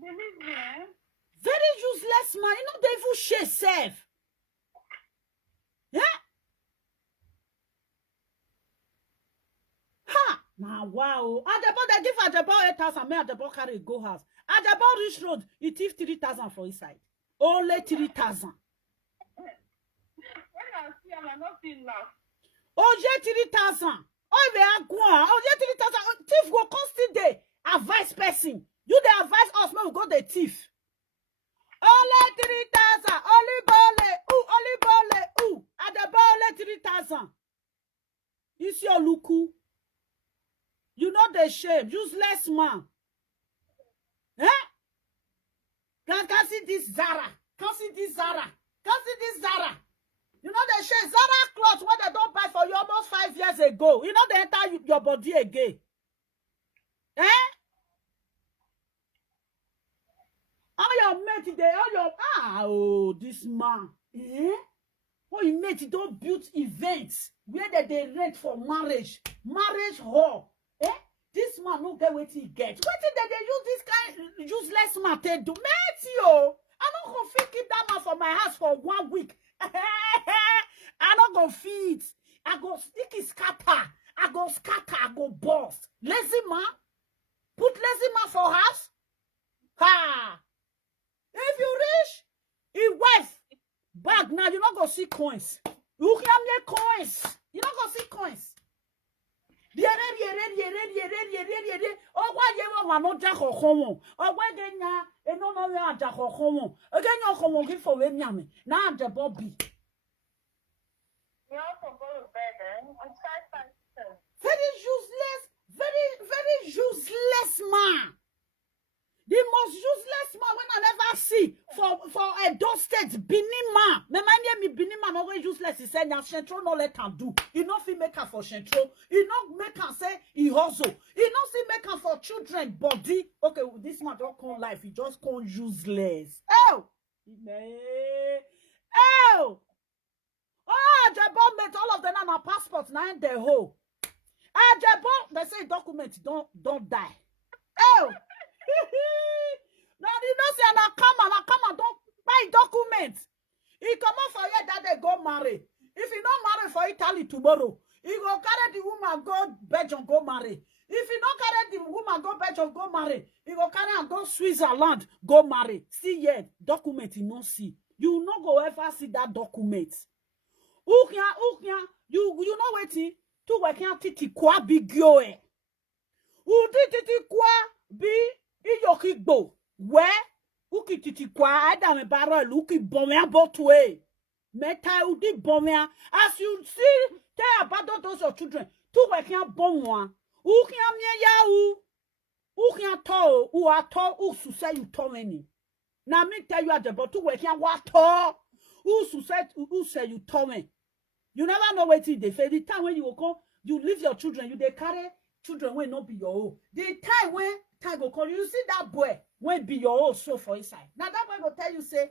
Believe me, eh? Very useless man. You know they even share self. Yeah? Ha! Now wow. Ajepkako they give Ajepkako 8,000. May Ajepkako carry go house. Ajepkako reach road. He thief 3,000 for inside. Only 3,000. When I see him, I not feel laugh. Oje 3,000. Oh, they are going. Oje 3,000. Thief go constant day. Advice person. You they advise us when we go the thief. Only 3,000. Only bole. Ooh, only bole. Ooh. Ajepkako 3,000. Isioluk. You know the shame. Useless man. Eh? Can see this Zara. Can see this Zara. Can see this Zara. You know the shame. Zara clothes what they don't buy for you almost 5 years ago. You know they enter your body again. Eh? All your mates, they all your oh this man. Eh? What you mate, don't build events where they rent for marriage hall. Eh? This man no get what he get. What did they use this kind useless man to do? Mate, yo, I not gonna keep that man for my house for 1 week. I not gonna feed. I go sticky scatter. I go scatter. I go bust. Lazy man. Put lazy man for house. Ha! If you rich, he wife bag now. You not gonna see coins. You can make coins. You not gonna see coins. Oh, why you want no jack or home? Oh, why then ya? And no, jack or home. Again, your home give for them, yummy. Now the Bobby. You also go to bed, eh? I'm sorry. Very useless man. The most useless man when I never see for a dusted Benin man. Me Benin man always useless. He said, Shentro no let him do. He not fit make her for Shentro. He not make her say he hustle. He not see make her for children body. Okay, this man don't come life. He just come useless. Oh! Oh! Oh, Ajepkako met all of them on our passports now in the hole. Ajepkako, they say document don't die. Oh! Now you know say na come and don't buy documents. He come out for here that they go marry. If he not marry for Italy tomorrow, he go carry the woman go Belgium go marry. If he not carry the woman go Belgium go marry, he go carry and go Switzerland go marry. See here, document he not see. You not go ever see that document. Ukya, you know wetin? Tu wekin titi kwa bigyo e. Titi kwa bi iyokigbo. Where? Uki titi kwa aida me barrel uki bombe abotwe. Meta udi bombe. As you see, tell about those your children. Tu wekin bomwa. Ukya mye ya u. Ukya to u ato u susay you to many. Na me tell you Ajepkako tu wekin wato. U say you told me. You never know what they say. The time when you will come, you leave your children, you they carry children when not be your own. The time when time will come, you see that boy when be your own so for inside. Now that boy will tell you, say,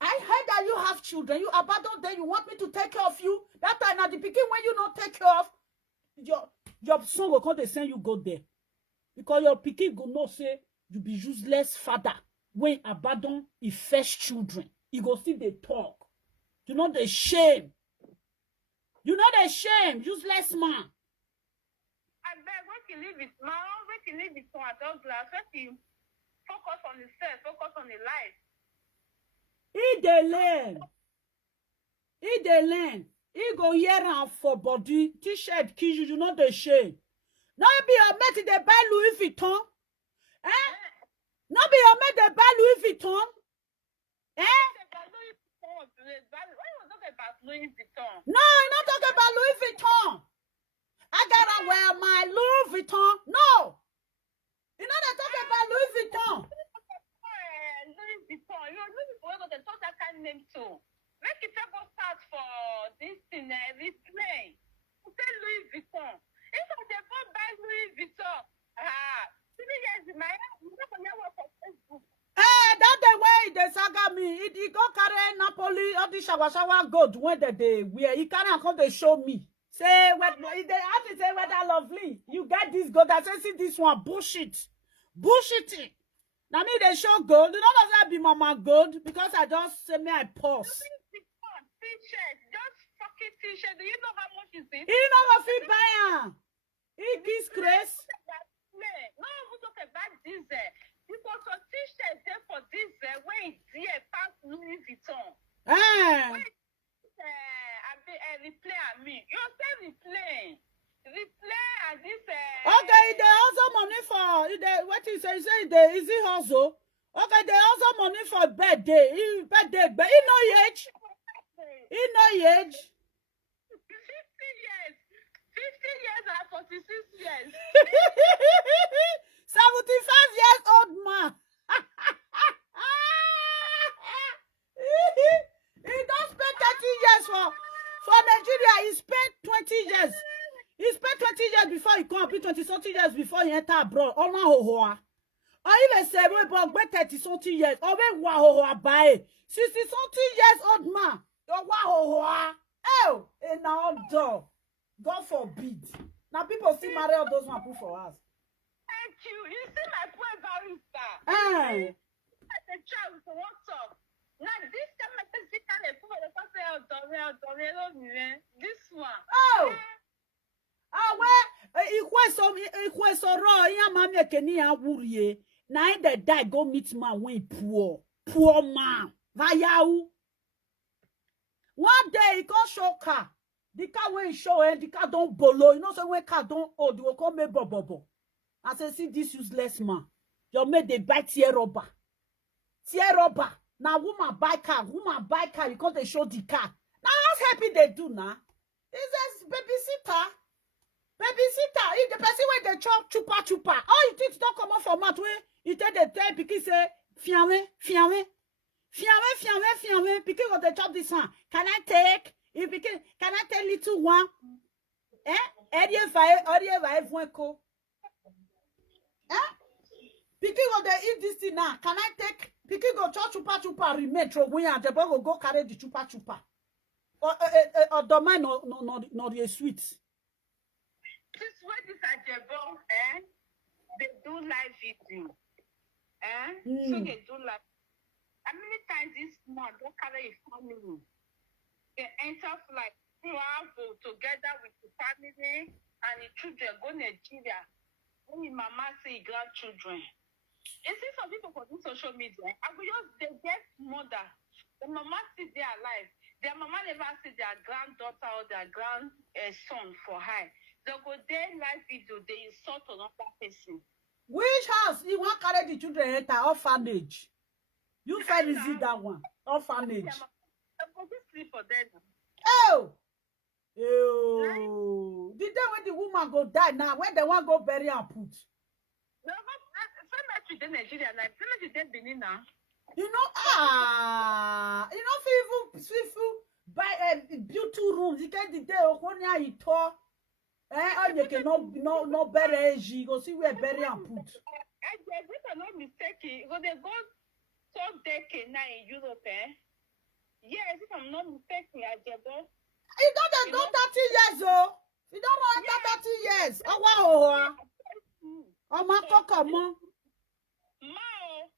I heard that you have children, you abandon them, you want me to take care of you. That time now the picking when you not take care of your son will come, they send you go there. Because your picking will not say you be useless father when abandon his first children. He go see they talk. You know the shame. You know the shame, useless man. I beg, when he leave his mouth, when he leave his son at all glass, when he focus on himself, focus on his life. He dey learn. He go hear am for body. T-shirt, kiss you know the shame. No be your mate they buy Louis Vuitton. Eh? No be your mate they buy Louis Vuitton. Eh? Louis Vuitton. No, I'm not talking about Louis Vuitton. I gotta wear my Louis Vuitton. No. You're not talking about Louis Vuitton. Louis Vuitton. You know, Louis Vuitton, they talk that kind of name too. Make it go start for this thing, this plane. You say Louis Vuitton. If I dey go buy Louis Vuitton, 3 years in my house, you know, when I work for Facebook. That the way they saga me. He go carry Napoli all the shower gold when they wear. He can't come they show me. Say what they have to say whether lovely. You get this gold. I say see this one bullshit. Bullshitting. Now me they show gold. You know that be mama gold because I just say me I pause. T-shirt, just fucking t-shirt. Do you know how much is it? You know what fit buy am? It is crazy. No, we talk about this. Because a t-shirt there for this where it's dear past Louis Vuitton. Replay at me. You say replay. Replay at this. Okay, they also money for what you say? Is it also? Okay, they also money for birthday. Birthday, but you know age. You know age. 50 years. 50 years and 46 years. 75 years old man. He don't spend 30 years for Nigeria. He spent 20 years. He spent 20 years before he come, 20-something years before he enter abroad. Or even say we about 30-something years. Or we buy 60-something years old man. Oh, in our door. God forbid. Now people still marry all those one put for us. Thank you. You see my poor barrister. The child for what's up? Now this time this one. Oh. Where so raw ya mama keni ya wurie. Na the die go meet man when poor man. Vayau. One day he come show car. The car when he show the car don't bolo. You know so when car don't old, you come me bobo. I say see this useless man. You made the buy tear rubber. Now woman buy car, you can't they show the car. Now how's happy they do now? It's a babysitter. If the person when they chop chupa. Oh, you think don't come out for mat way? You tell the tell because say fiamme. Because of the chop this one. Can I take? Can I take little one? Because of the eat this thing now. Can I take? Because go chop chupa remain throw when Ajepkako go carry the chupa. Or the man no the sweet. This way this Ajepkako, they do live video. So they do live. How many times this man don't carry his family? They enter like travel together with the family and the children go Nigeria. When his mama see grandchildren. You see some people for this social media. I will just they get mother. The mama see their life. Their mama never see their granddaughter or their grandson for her. They go there live video, they insult another person. Which house you want carry the children enter orphanage? You find visit that one. Orphanage. Sleep for them. Oh! The day when the woman go die now, when they want go bury and put. No, cemetery in Nigeria, like cemetery in Benin now. You know, people buy a beautiful rooms. You get the day when you talk. You can no bury. You go see where bury and put. If I'm not mistaken, they go so decade now in Europe, Yes, if I'm not mistaken, Ajepkako. You don't go 30 years, oh. You don't want 30 years. Oh, wow. Oh, my come on. Ma,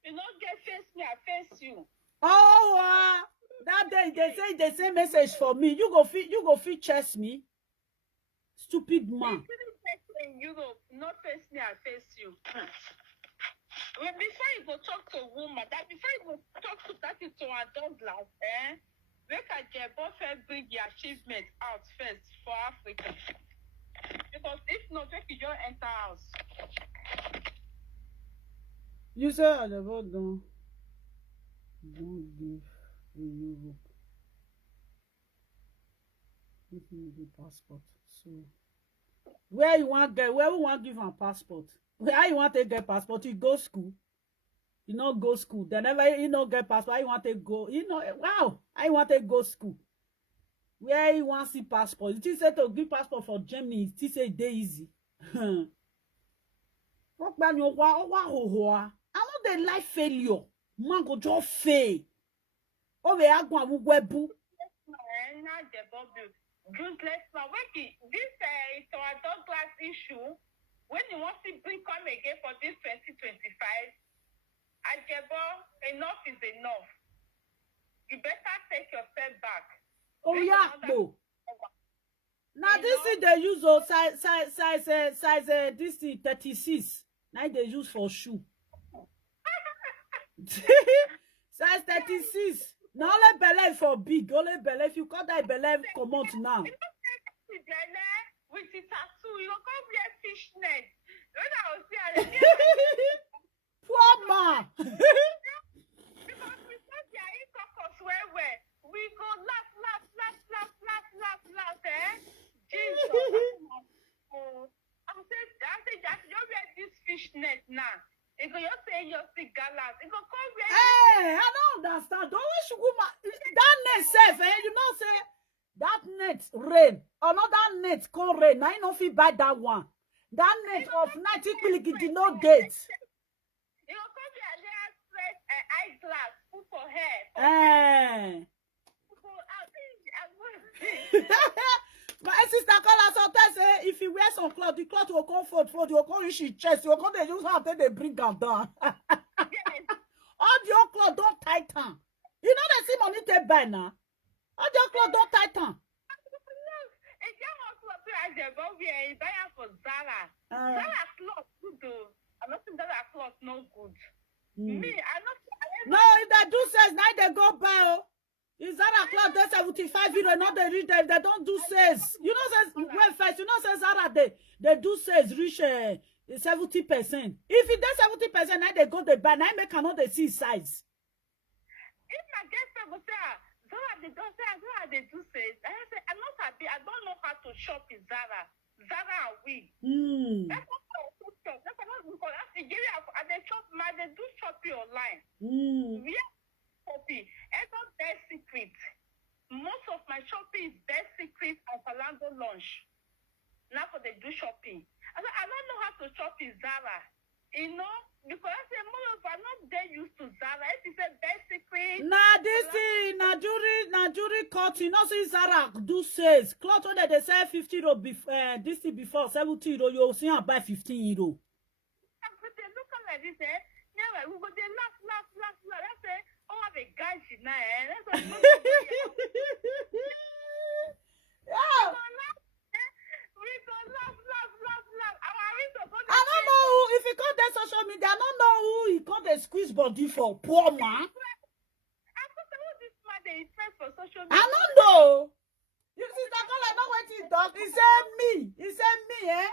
you don't get face me, I face you. Oh, that day they say the same message for me. You go fit chase me. Stupid man. In Europe, not face me, I face you. Well, before you go talk to a woman, before you go talk to that to adult life, make Ajepkako first bring the achievement out first for Africa. Because if not, make you just enter house. You say Ajepkako don't give in Europe. Give me the passport. So where we want give him passport? Where you want to get passport? You go school. You know go school. They never get passport. You want to go. Wow. I want to go school. Where you want see passport? It say to give passport for Germany. It say dey easy. What man you I want the life failure. Man go just fail. Over here go and webu. Useless man. This is our dog class issue. When you want to bring come again for this 2025, Ajebo, enough is enough. You better take your step back. Oh Make yeah, another no. cover. Now You this know? is they use oh size this is 36. Now they use for shoe. Size 36. Now only belly for big, only belly. If you cut that belly, come out now. You know, take belly with the tattoo. You go come wear fishnet. When I was there, Poor man. because we said they are in caucus where we go laugh, eh? Jesus. Oh, I said, Jack, you wear this fishnet now. You go, you say you're sick galas. You go come wear. Hey, I don't understand. Don't wish woman that net safe, you know, say that net rain. Another net can rain. Now you know if you buy that one. That net of 90 did no date. You go come wear layer straight eyeglass, put for hair. Eh. My sister call us sometimes say if you wear some cloth, the cloth will come fold, you will come use his chest, you will come they use her until they bring her down. Yes. All the old cloth don't tighten. You know they see money take buy now. All the old cloth don't tighten. It's just how cloth Ajebo wear. Buy am for Zara. Zara cloth good though. I'm not saying Zara cloth no good. Me, I'm not. No, if they do says now they go buy. Oh. Is Zara cloth they 75 euro? Not they reach them. They don't do sales. You know says wait first. You know says Zara they do sales reach 70%. If it does 70%, now they go they buy. Now make cannot they see size. If my guest will say Zara they don't say Zara they do sales. I say I'm not happy. I don't know how to shop in Zara. Zara and we. That's not how to shop. That's not because that's Nigeria and they shop. They do shopping online. We are shopping. It's not best secret. Most of my shopping is best secret and Falando launch. Now for they do shopping. I don't know how to shop in Zara. You know, because I say more of I'm not that used to Zara. If you say best secret. Nah, this thing, jury cut. You know, see Zara do sales. Cloth when they sell 50 euro this thing before 70 euro, you see her buy 15 euro. Look at this, eh? Yeah, we go they laugh. I say, oh, the guys in there. That's what Yeah. we go laugh. I don't know who, if he call that social media, I don't know who he call the squeeze body for. Poor man. I don't know. You see, that girl, I know what he talk. He said me, eh?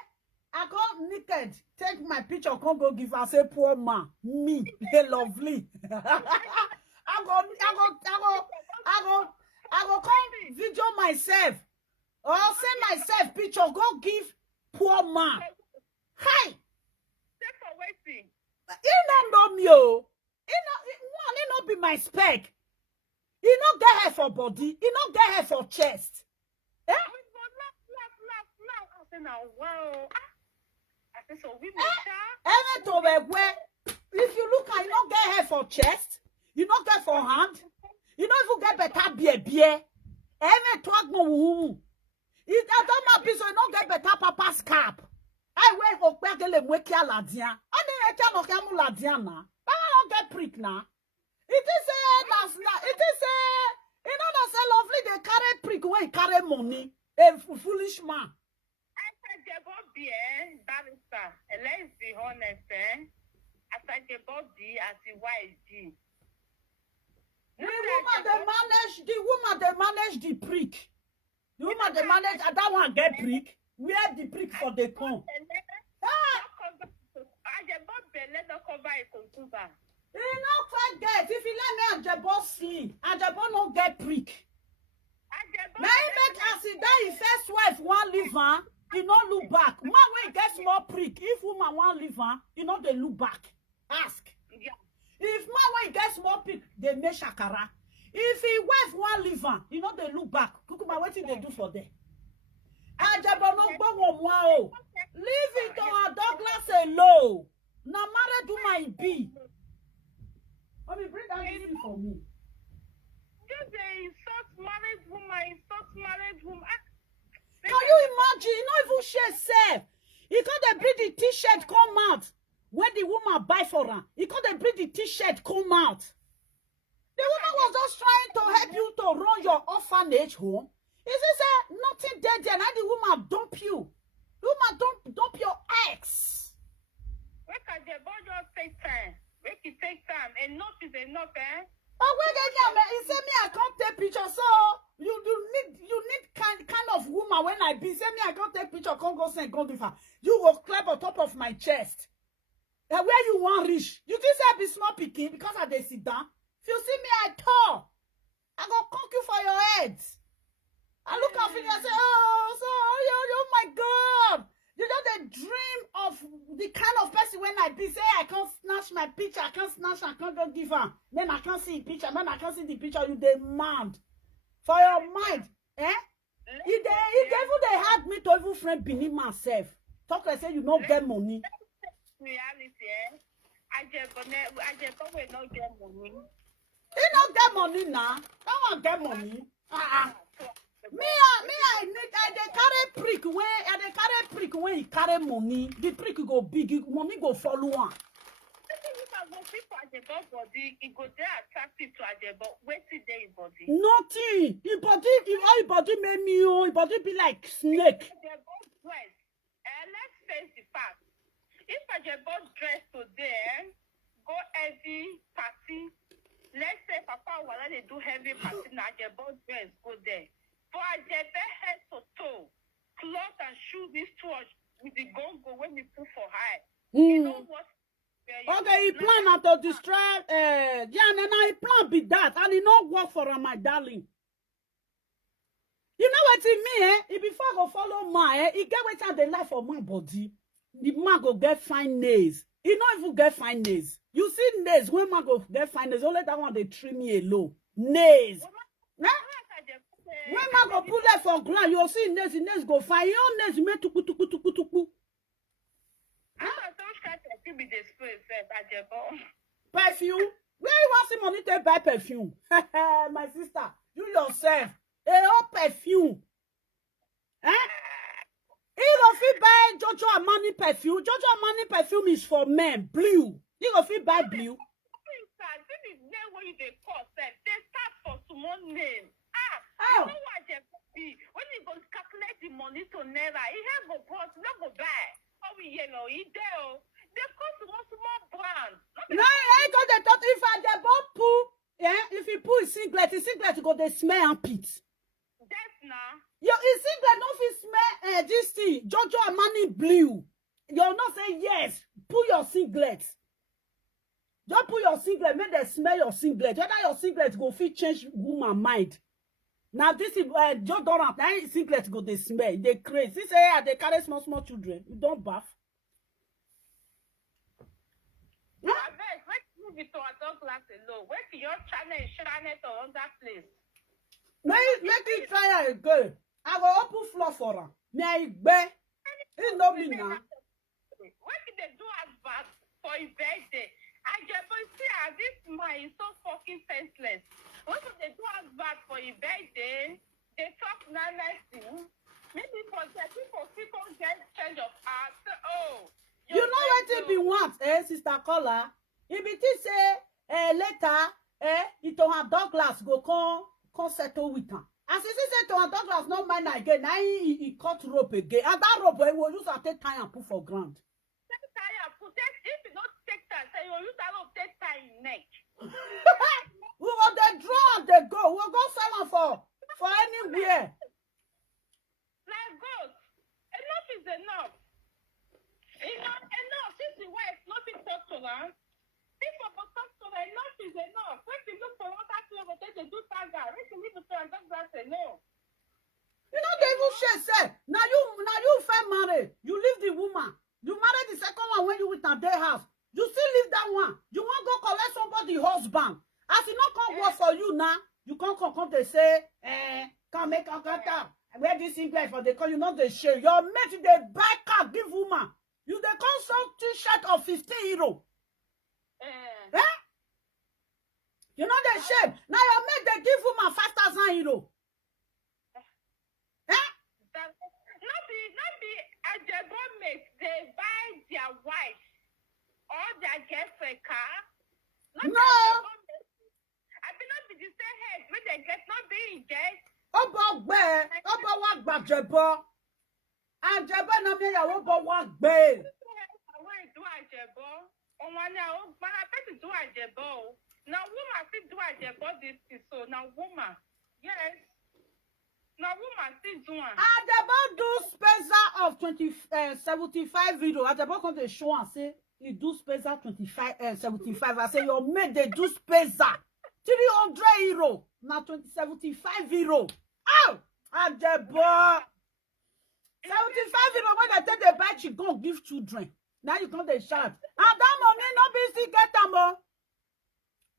I come naked, take my picture, come go give her, say poor man. Me, hey, lovely. I go come video myself. Or send myself picture, go give poor man. Hi. He don't know me, oh. He not be my spec. He not get hair for body. He not get hair for chest. Eh? I say now, wow. I say so we if you look at you not get hair for chest, you not get for hand, you don't even get better beer. Every talk no. It don't matter, so you not get better papa scalp. I wait for Pegele Mweki Ladian. I didn't tell no Camu Ladiana. I don't get prick now. It is you know, say lovely, they carry prick when carry money. A foolish man. I said, Jebobi, barrister. Let's be honest, I said, Jebobi as the YG. The woman they manage the prick. The woman they manage, I don't want to get prick. Where the prick for the con. He not forget. If you let me Ajebo sleep, Ajebo no get prick. Now he make accident. His first wife one liver. He not look back. Man when get small prick. If woman one liver, he not they look back. Ask. Yeah. If man when get small prick, they make shakara. If he wife one liver, he not they look back. Kukuma, what did they do for them? Ajebo no go one wow. Leave it on Douglas alone. Na married woman be. Let me bring that thing for me. Just insult married woman. Can you imagine? You not even share self. He got the bring the t-shirt come out when the woman woman buy for her. He can't bring the t-shirt come out. The woman was just trying to help you to run your orphanage home. He said nothing dead there. Now the woman dump you. The woman dump your ex. Where can the boy just take time? Where can take time? Enough is enough, eh? Oh, wait, he said me I can't take picture. So you need kind of woman when I be. Say me I can't take picture. Can't go send go give her. You will clap on top of my chest. Where you want reach? You think say I be small picking because I dey sit down? If you see me I tall, I go conk you for your head. I look at you and say, oh my God. You know the dream of the kind of person when I be say I can't snatch my picture, I can't go give her. Then I can't see the picture, then I can't see the picture, you demand. For your mind, eh? If they had me to even friend beneath myself. Talk like say you don't get money. Reality, eh? Ajepkako will not get money. He don't get money now. I want get money. Me, I dey carry prick when he carry money. The prick go big, money go follow on. If I go see for Ajepkako body, it go there attractive to Ajepkako. Wait till day body. Nothing. His body made me his body be like snake. Ajepkako dress. Let's face the fact. If Ajepkako dress today, go heavy party. Let's say Papa Wala they do heavy party, now Ajepkako dress go there. For Ajepkako head to toe, cloth and shoes this touch with the gongo when we put for high. You know what? Okay, he plan not to distract. And now he plan be that, and he not work for her, my darling. You know what it mean, eh? If before go follow man, he get what time the life of my body. The man go get fine nails. He not even get fine nails. You see nails when man go get fine nails, only that one they trim me alone. Nails. When man go pull that for ground, you'll see nails go fine. Your nails make tuku. Perfume? Where you want some money to buy perfume? My sister, you yourself. Perfume. Eh? He don't fit buy Jojo Armani perfume. Jojo Armani perfume is for men. Blue. You don't fit buy blue. This is name where you dey call them. They start for small name. Oh. You know what they be? When you go calculate the money to naira, he have go cost, not go buy. Oh, you know, he there. They cost small brand. No, I got the thought if I dey bought poo, yeah, if he put his singlet go the smell and pit. That's now. His singlet don't fit smell this thing. Jojo Armani blue. You'll not say yes. Put your singlet. Just put your singlet, make them smell your singlet. Whether your singlet go fit change woman mind. Now this is just don't now singlet go they smell. They crazy. This say they carry small children. You don't bath. Let's move it to a dog class alone. Where to your channel to other place? Make it try again. I go open floor for her. May I bear? It no me now. Where did they do advert for his birthday? Ajepkako see this man is so fucking senseless. What if they do advert for his birthday? They talk nice thing. Maybe for the people get change of heart. Oh, you know what it be want, Sister Caller? If it is later, it on her Douglas go come settle with her. As he said to her Douglas, no mind again. Now he cut rope again. And that rope he will use to take time and put for ground. Take time and put. If you don't take time, say you use that rope take time in neck. We will they draw and they go. We'll go sell them for anywhere. Like God, enough is enough. Enough. Since the wife nothing talk to her. People go talk to her. Enough is enough. When you look for what that people they do saga. When you leave it to her, that's enough. You know they even say now you first marry. You leave the woman. You marry the second one when you with her day house. You still leave that one. You want to go collect somebody husband. As he not come work for you now, you can't come to say, come make a cut out. Where this English for they call you not the share. Your mate they buy car give woman. You they come some t-shirt of 15 euro. You know the shame. Now your mate they give woman 5,000 euro. Not be Ajepkako mates, they buy their wife or their get for a car. No. I be not be the same head when they get not being get. Obo wa gbajebo. Ajebo na me yawo bo wa gbe. Where do Ajebo? On one now, but I bet to do Ajebo. Now woman still do Ajebo this is so now woman. Yes. Now woman still do one. Ajebo do special of 75 video. Ajebo come dey show and say he do special 75 I say your mate they do special 300 euro. Now 75 euro. Ow! Ajebo 75 euro when they take the buy, she go give children. Now you come they shout. And that money no be still get them.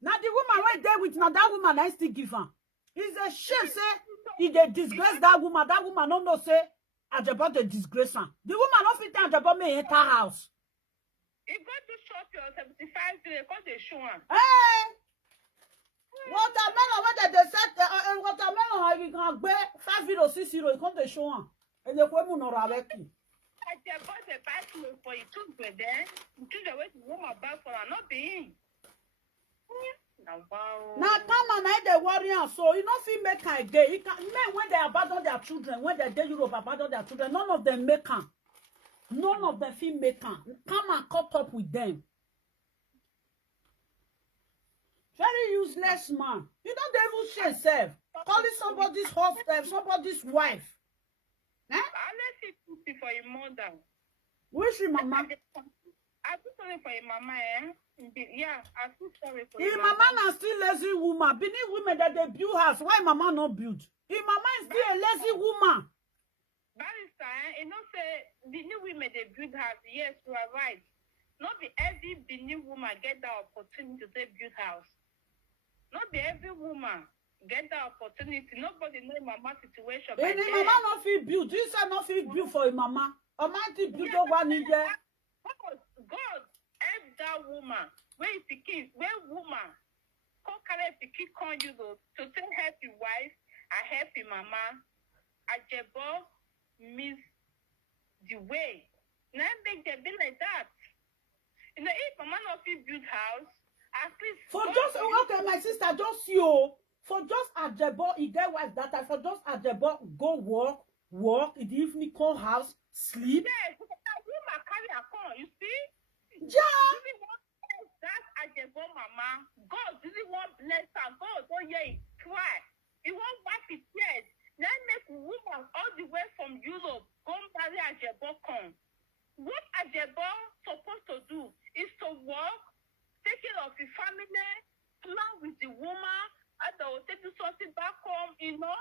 Now the woman right there with now that woman I still give her. It's a shame say if they disgrace that woman no know say Ajebo the disgrace her. The woman no fit Ajebo may enter house. If go to shop your 75 today, because they show one. Hey! Watermelon when they said watermelon you can buy 5 euro 6 euro you come they show one. And they come no avec you. Ajebo the buy clothes for you children then. You choose the way to woman buy for her, not being. Now wow. Now come and I they worry am so you know fit make her gay. You can men when they abandon their children, when they dey Europe abandon their children, none of them make am. None of them fit make am. Come and caught up with them. Very useless man. You don't even share self. Calling somebody's husband, somebody's wife. Eh? Unless it's pussy for your mother. Which your mama? I feel sorry for your mama, eh? Yeah, I feel sorry for Your your mama na still lazy woman. Beneath women that they build house. Why mama not build? Your mama is still a lazy woman. Barrister, you know, say the new women they build house. Yes, you are right. Not be every Benin woman get the opportunity to build house. Not be every woman get the opportunity. Nobody know mama situation. And the mama not feel build. This is not feel build for your mama. Almighty build the one in there. God help that woman. Where is the kid? Where woman? Come carry the kid come you to say help your wife. I help your mama. Ajebo miss the way. Now make them be like that. You know, if mama not feel build house, at least for just okay, my sister, just you. For just Ajebo, he get wife that time. For just Ajebo, go work in the evening, call house, sleep. Yes, that woman carry a phone, you see? Yeah. God really want to bless that Ajebo mama. God really want to bless her. God don't hear it cry. He won't wipe his tears. Then make woman all the way from Europe go marry Ajebo come. What Ajebo supposed to do is to work, take care of the family, plan with the woman, and they will take you something back home, you know?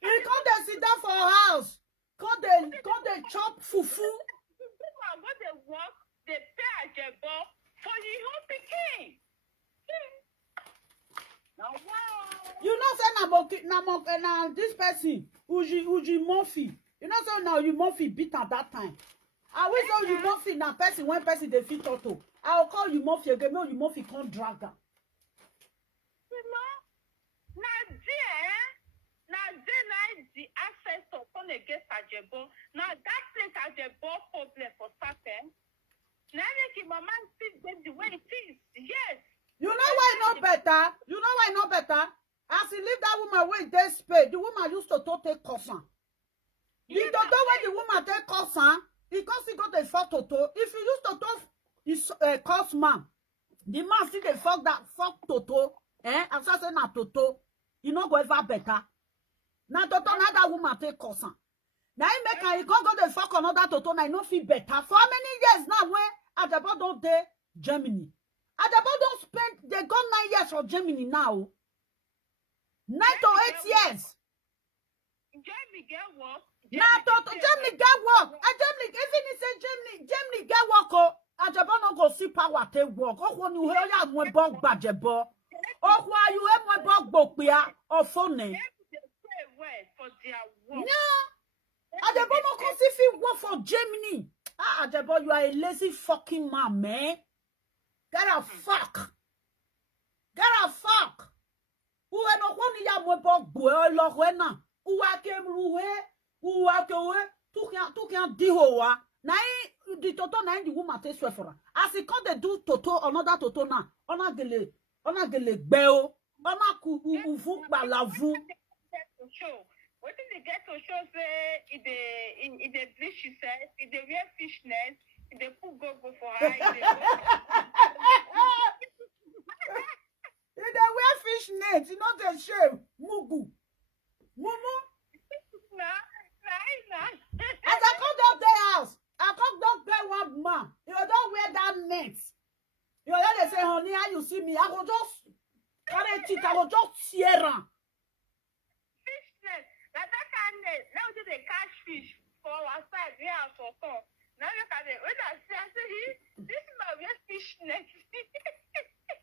He come dey sit down for house. Come dey chop fufu. The woman when they work, they pay Ajebo for the whole pikin. Now wow. You know say na this person Uji Murphy. You know say now you Murphy beat at that time. I wish so you Murphy na person when person dey fit auto. I will call you Murphy again. No, you Murphy can't drag her. You know? Now the access to come against Ajebo. Now that place Ajebo problem for certain. Now make your mama see them the way it is. Yes. You know why not better? You know why not better? As he leave that woman wey dey spade, the woman used to take cousin. The toto when the woman take cousin, because he got the fuck toto. If you use toto his cost man, the man still dey fuck toto. As I say na toto, you no go ever better. Na toto na that woman take cousin. Now he make her he go the fuck another toto. Now he no feel better. For how many years now when Ajebo don dey Germany? Ajebo don spend they got 9 years for Germany now. 9 to 8 years. Germany get work. Now Germany get work. Germany even he say Germany get work. Oh, Ajebo no go see power take work. Oh, when you hear ya mo bog Ajebo. Oh, why you have mo bog bokpia or phone? For their work. No. Ajebo no go see fit work for Germany. Ah, Ajebo, you are a lazy fucking man, man. Get a fuck. Get a fuck. Uwe no kwani ya mo bog boy lo kwena. Uwa ke ruwe. Uwa ke we. Tu kyan diho wa. Na the toto na the woman take swear for her. As he come they do toto, another toto now. Ona gele gbeo. Ona ku uvu balavu. What did they get to show? Say in the bleach, she said, in the wear fishnet, in the put go for her. In the wear fishnet, you know the shame. Mugu. Mumu. As I come down their house, I come down there one man. You don't wear that net. You know they say, honey, how you see me? I will just carry it. I will just tear am. Fishnet. Now that kind of now do they catch fish for our side. We are for fun. Now look at it. When I say, this man wear fishnet.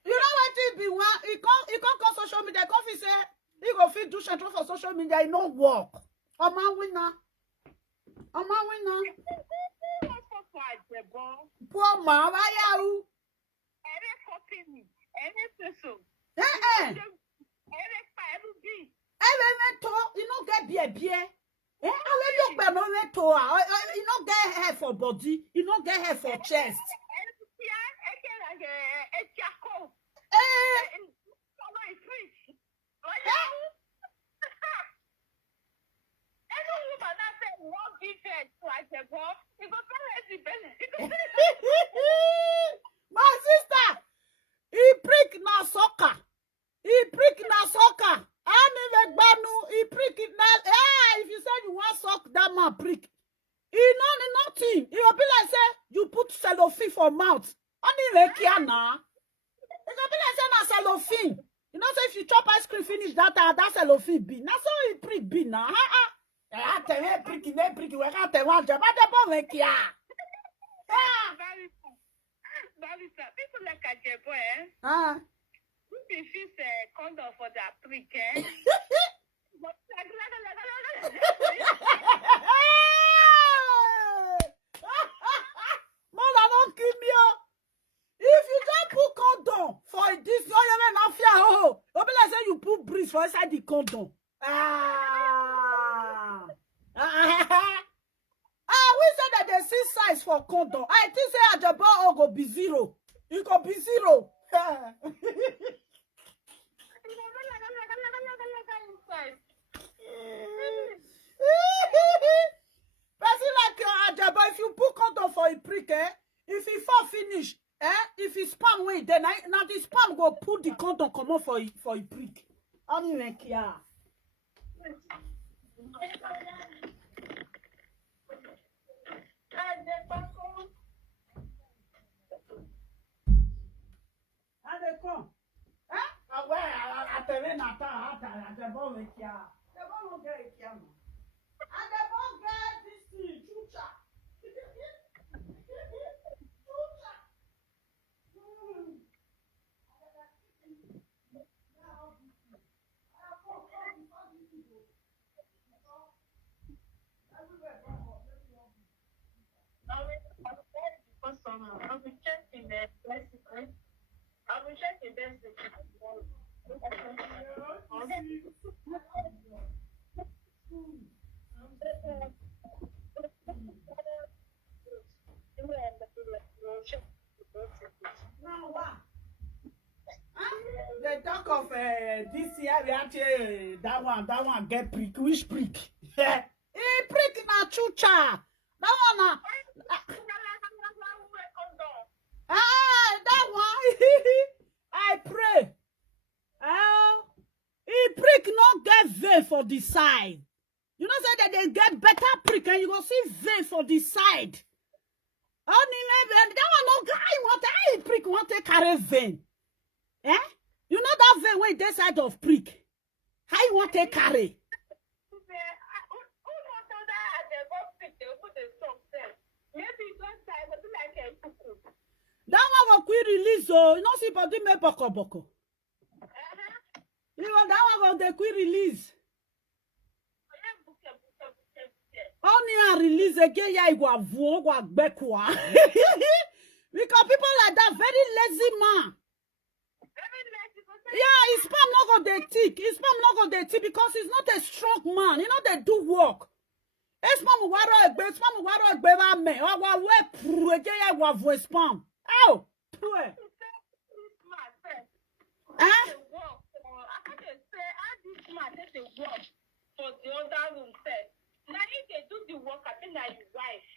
You know what it be? He can't go social media. Coffee say he go fit do central for social media. He no work. A man winner. Poor man, why are you? Every company, every person. You no get beer. I look by no to you no get hair for body. You no get hair for chest. My sister, he prick na soccer. He prick it now. If you say you want suck that man prick. He nothing. He will be like say you put cellophane for mouth. Only like here now. It will be like say na cellophane. You know say if you chop ice cream finish that cellophane be. Na so he prick be now. Prick. We got the one job. People like Ajepkako, if it's a condom for that prick, Mother, don't kill me. If you just put condom for this, you're not fear. Oh, be like say you put breeze for inside the condom. We said that they see size for condom. I think say Ajepkako go be 0. It go be 0. Person like Ajepkako, if you put condom for a prick, if he fall finish, if he span way, then now the span go put the condom come on for a prick. I don't even care. And they come. I'll be checking the bicycle. I'll be checking the They talk of this year, we actually that one get prick. Which prick? Prick na chucha. That one that one. I pray. He prick not get vein for the side. You know say that they get better prick and you go see vein for the side. Only that one no guy want to prick want to carry vein. You know that vein where they side of prick. How you want to carry? That one will quick release, so you know see body me boko. You know that one will they quick release. Only a release again, yeah, you go back. Because people like that very lazy man. Yeah, his sperm not got the tick. His sperm not got the tick because he's not a strong man. You know they do work. Spam waro egbe ba me. O wa we pru eje ye wa vo spam. Oh, pru. I can't say how this man take the work for the other room set. Now if they do the work, I think that is wife.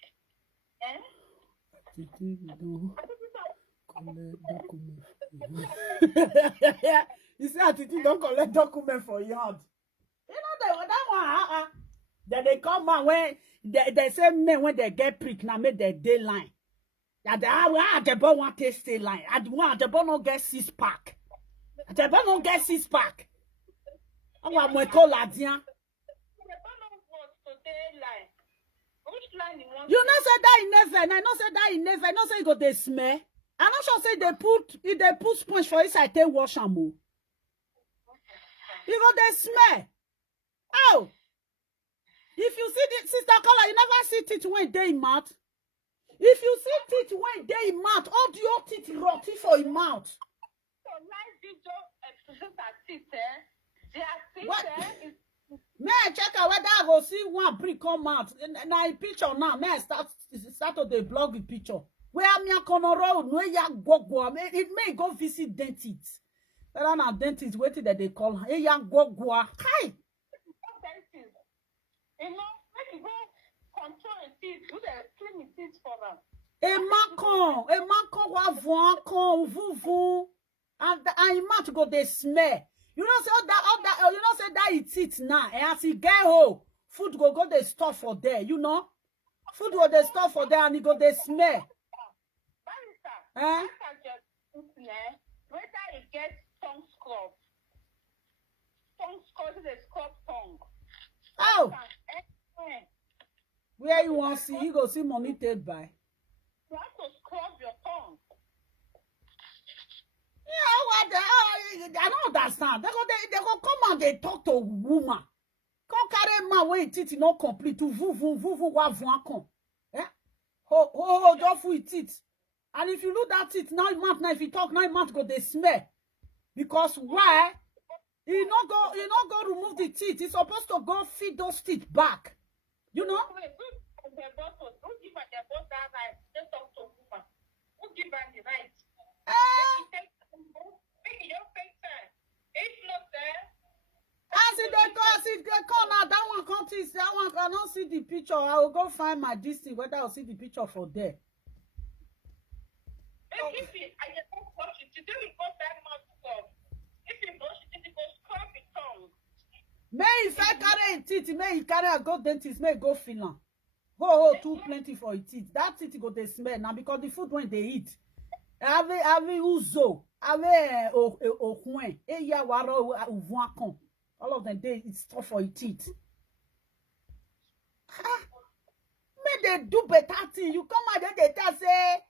You see, Titi don't collect document for yard. You know that one. Then they come out when they say men when they get prick now make their day line. That the boy want to stay line. The boy no get 6 pack. The boy no get 6 pack. I want my call Ladian. You know say that in never, and I know say that in never. I know say you go they smell. I not sure say they put sponge for inside they wash and move. You go they smell. Oh, if you see the sister color, you never see teeth when they in mouth. If you see teeth when they in mouth, all your teeth rotty for in mouth. So live video teeth, their What? teeth is. May I check out whether I go see one brick come out. Now a picture now. May I start to the blog with picture. Where am I gonna road? Where ya go? It may go visit dentist. That are not dentist waiting that they call. Hey, ya go. Hi. You know, when you go control the teeth, do the clean the teeth for them. A man wa voan vuvu. And I mouth go they smell. You know say all that you know say that it eat now. And as he get home, food go they store for there, you know? Food go they store for there and it go they smell. Whether it gets tongue scrub. Tongue scrub is a scrub tongue. Oh. Where you want to see? You go see money take by. You have to scrub your tongue. Yeah, what I don't understand. They go come and they talk to woman. Come carry man when it teeth not complete to vuvu wa vuan. Eh? Ho, just for it. And if you look at it now, if you talk now, go they smell. Because why? You not go remove the teeth. It's supposed to go feed those teeth back. You know? Who give her the boss that right? Just talk to woman. Who give her the right? Make your face time. If not there. As they go now, that one can't see. That one cannot see the picture. I will go find my distance whether I'll see the picture for there. If I just watch it, you do it go that much stuff. If you brush it, you go scrub your tongue. May if I carry a teeth, may he carry a go dentist, may go fill. Ho, too plenty for it teeth. That teeth go they smell now because the food when they eat. Ave uzo, ave okwen, eya waro uvuakon. All of them they it's stuff for it teeth. May they do better thing. You come out there, they tell say,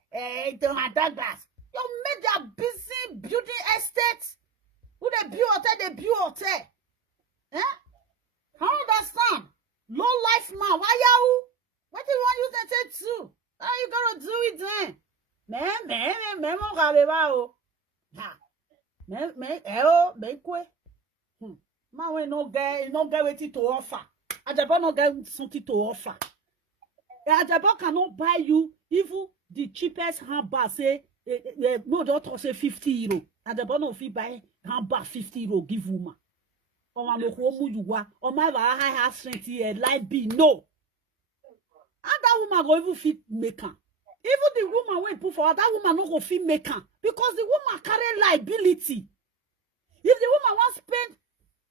don't have that glass. You made their busy building estates. Who they build hotel, they build hotel. Eh? I don't understand. Low life man, why you? What do you want you to say too? How you gonna do it then? Man, mon gabeba o. Ha. Me kwe. Man we no get wetin to offer. Ajabo no get something to offer. Ajabo cannot buy you even the cheapest handbag say no just say 50 euro. Ajabo no fit buy handbag 50 euro give woman. Or no homu you wa. Or my high strength here light be no. And that woman go even fit make am. Even the woman wey put for her, that woman no go fit make am because the woman carry liability. If the woman want spend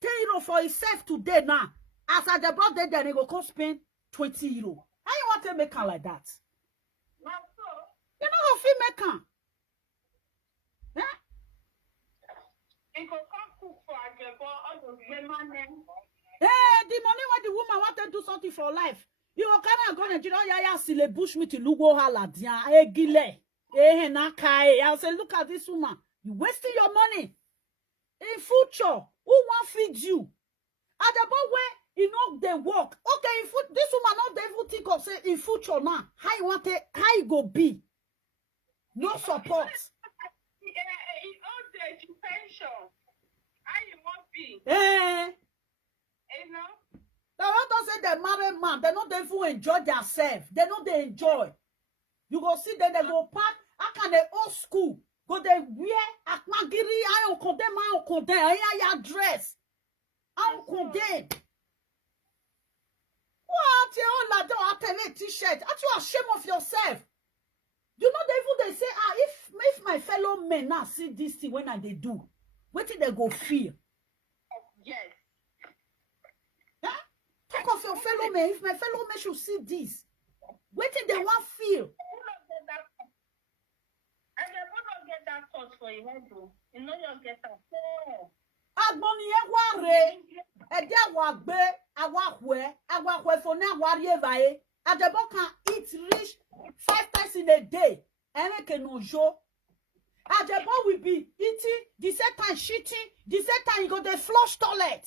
10 euro for herself today now, as at the birthday, then he go come spend 20 euro. How you want to make am like that? You no go fit make am. You go come cook for Ajepkako, all those women. The money when the woman want to do something for life. You can't go Nigeria, see the bush meat lugo haladian, egile, I say, look at this woman. You wasting your money. In future, who want feed you? At the point where you know they work. Okay, this woman not they even think of say in future now. How you want it? How you go be? No support. Old age pension. How you want be? Eh. You know? They don't say they marry man. They don't even enjoy themselves. They know they enjoy. You go see them, they go park. How can they old school? Go they wear akmagiri, I don't condemn, I dress. I don't condemn. What you all like don't t-shirt? Aren't you ashamed of yourself? You know they say, if my fellow men now see this thing when they do, what did they go feel? Yes. Huh? Talk of your fellow men. If my fellow men should see this, what did they want feel? And they won't get that thought for you, you know you'll get that. Agboni eware ede awagbe awahwe for na wari evae Ajebo can eat reach 5 times in a day. Ere ke no jo. Ajebo will be eating the same time shitting, the same time you go dey flush toilet.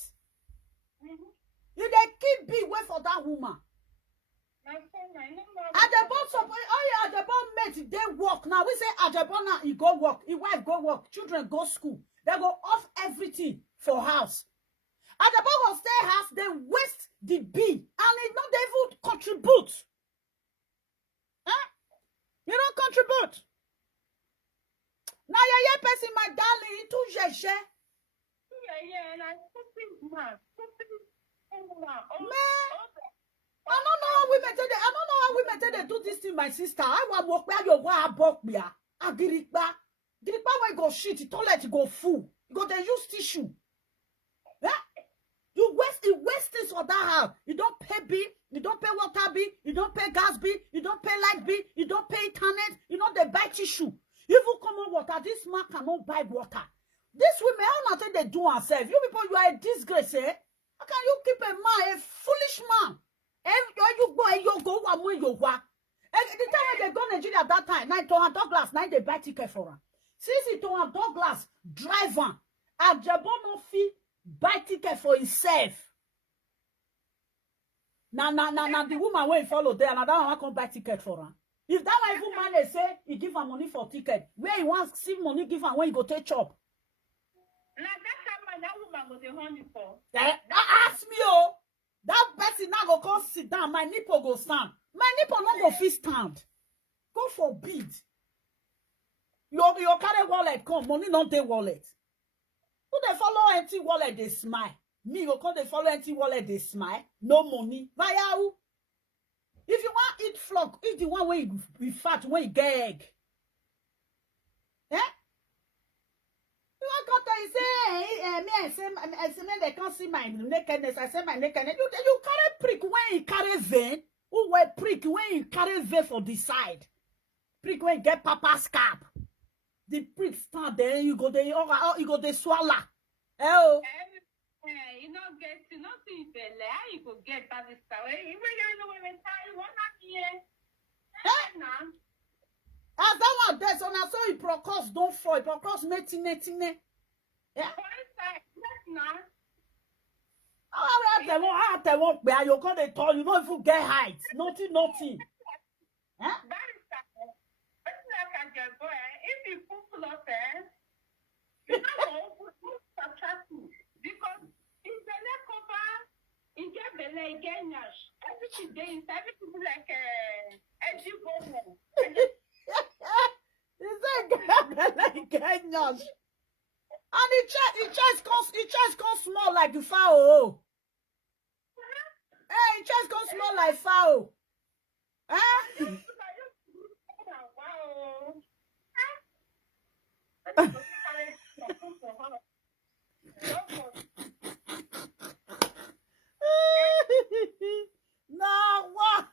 You dey keep big way for that woman. Ajebo suppose Ajebo mate dey work now. We say Ajebo now he go work, his wife go work, children go school. They go off everything for house. Ajebo go stay house, they waste the bill, and it not even contribute. Huh? You don't contribute. Now you person, my darling, too jeje. Yeah, like something man. I don't know how women tell they do this thing, my sister. I want walk where you want walk me. Agirikba. Girikba when go shit, the toilet go full. You go they use tissue. Yeah? You waste this for that house. You don't pay bill, you don't pay water bill, you don't pay gas bill, you don't pay light bill, you don't pay internet, you know they buy tissue. Even common water, this man cannot buy water. This women, how not they do themselves? You people, you are a disgrace, eh? How can you keep a man, a foolish man? You go one way you work. The time when they go Nigeria at that time, nine to a Douglas, nine they buy ticket for her. Since it to a Douglas driver, Ajebo no fee buy ticket for himself. Now, the woman will follow there, and that one come buy ticket for her. If that one even man they say he give her money for ticket, where he wants see money give her when he go take chop. Now that woman was a honey for. Ask me, oh, that person now go come sit down. My nipple go stand. My nipple not go fit stand. Go forbid. Your carry wallet come, money not take wallet. Who they follow empty wallet they smile. Me you come they follow empty wallet they smile. No money. Via who? If you want eat flock, eat the one where you be fat, when you get egg. Eh? You want to come and say, I say, they can't see my nakedness. I say my nakedness. You carry prick when you carry vein. Who wear prick when you carry vein for the side? Prick when you get papa's cap. The prick stand there, you go there, you go there swallow. Oh. You know, get nothing better. How you go get that this time? Even you know when you want to hear. As that one there, so now so he process don't fall. He process netine. Yeah. I have to where you call the tall. You don't even get height. Nothing. Huh? If you put close, you know, because in the leg cover, you get the leg gainers. Everything there is everything like a Ajepkako. Is that like gainers? And the chest comes small like the fowl. Hey, it just goes small like fowl. Huh? No, what?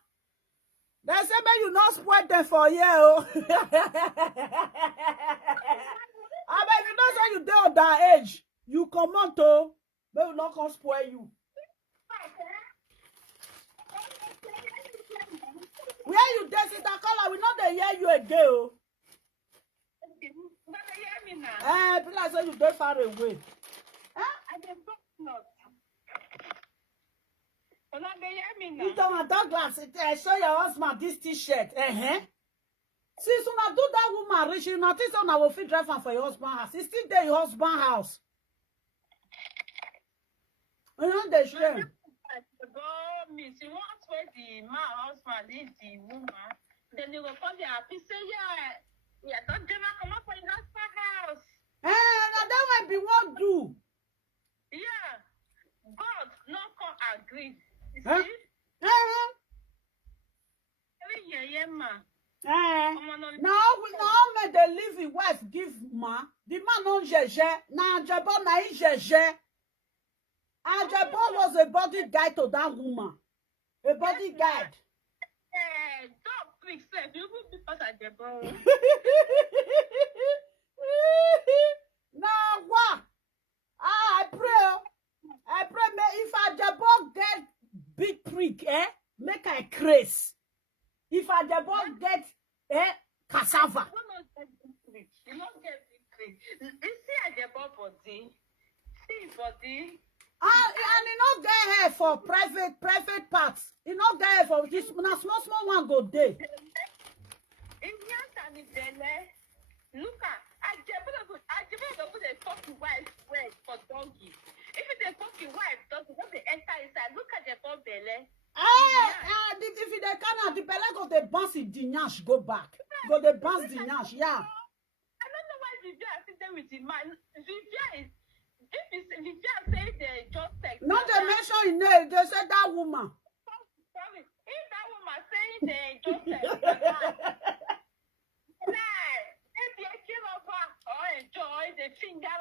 They say, man, you not spoil them for you. I bet you know say you dey on that age. You come on to, but you not gonna spoil you. Where you dey, Sister Kola? We not dey hear you again. Be like say you dey far away. You don't Douglas, show your husband this t-shirt. Since you do that woman rich, you not think I will fit drive for your husband house. It's still there, your husband house. You know the shame. Means you want where the man husband is the woman, then you will call the happy say, yeah, don't ever come up for your husband house. Now that might be what do. Yeah, God not come agree. You Huh? see? Yeah, man. Now may they leave the wife give man. The man on jeje. Now Ajebo na he jeje. Ajebo was a bodyguard to that woman. A bodyguard. Don't quick say you will be part of Ajebo. Now what? I pray me if Ajebo get big prick, make I craze. If Ajebo get cassava. You don't get big prick. You see Ajebo body. See body. And he not get hair for private parts. He not get hair for this small one go day. In and in Bele, look at Ajebo they talk to wife word for donkey. If they talk to wife, donkey, when they enter inside, look at Ajebo Bele. If they cannot, the Bele go the bounce the nyash go back. Go the bounce the nyash, yeah. I don't know why Vivian is sitting with the man. Vivian is. If Vivian say they just text. Not they mention in name, they said that woman. Sorry. If that woman saying they just text. If they kill over or enjoy the finger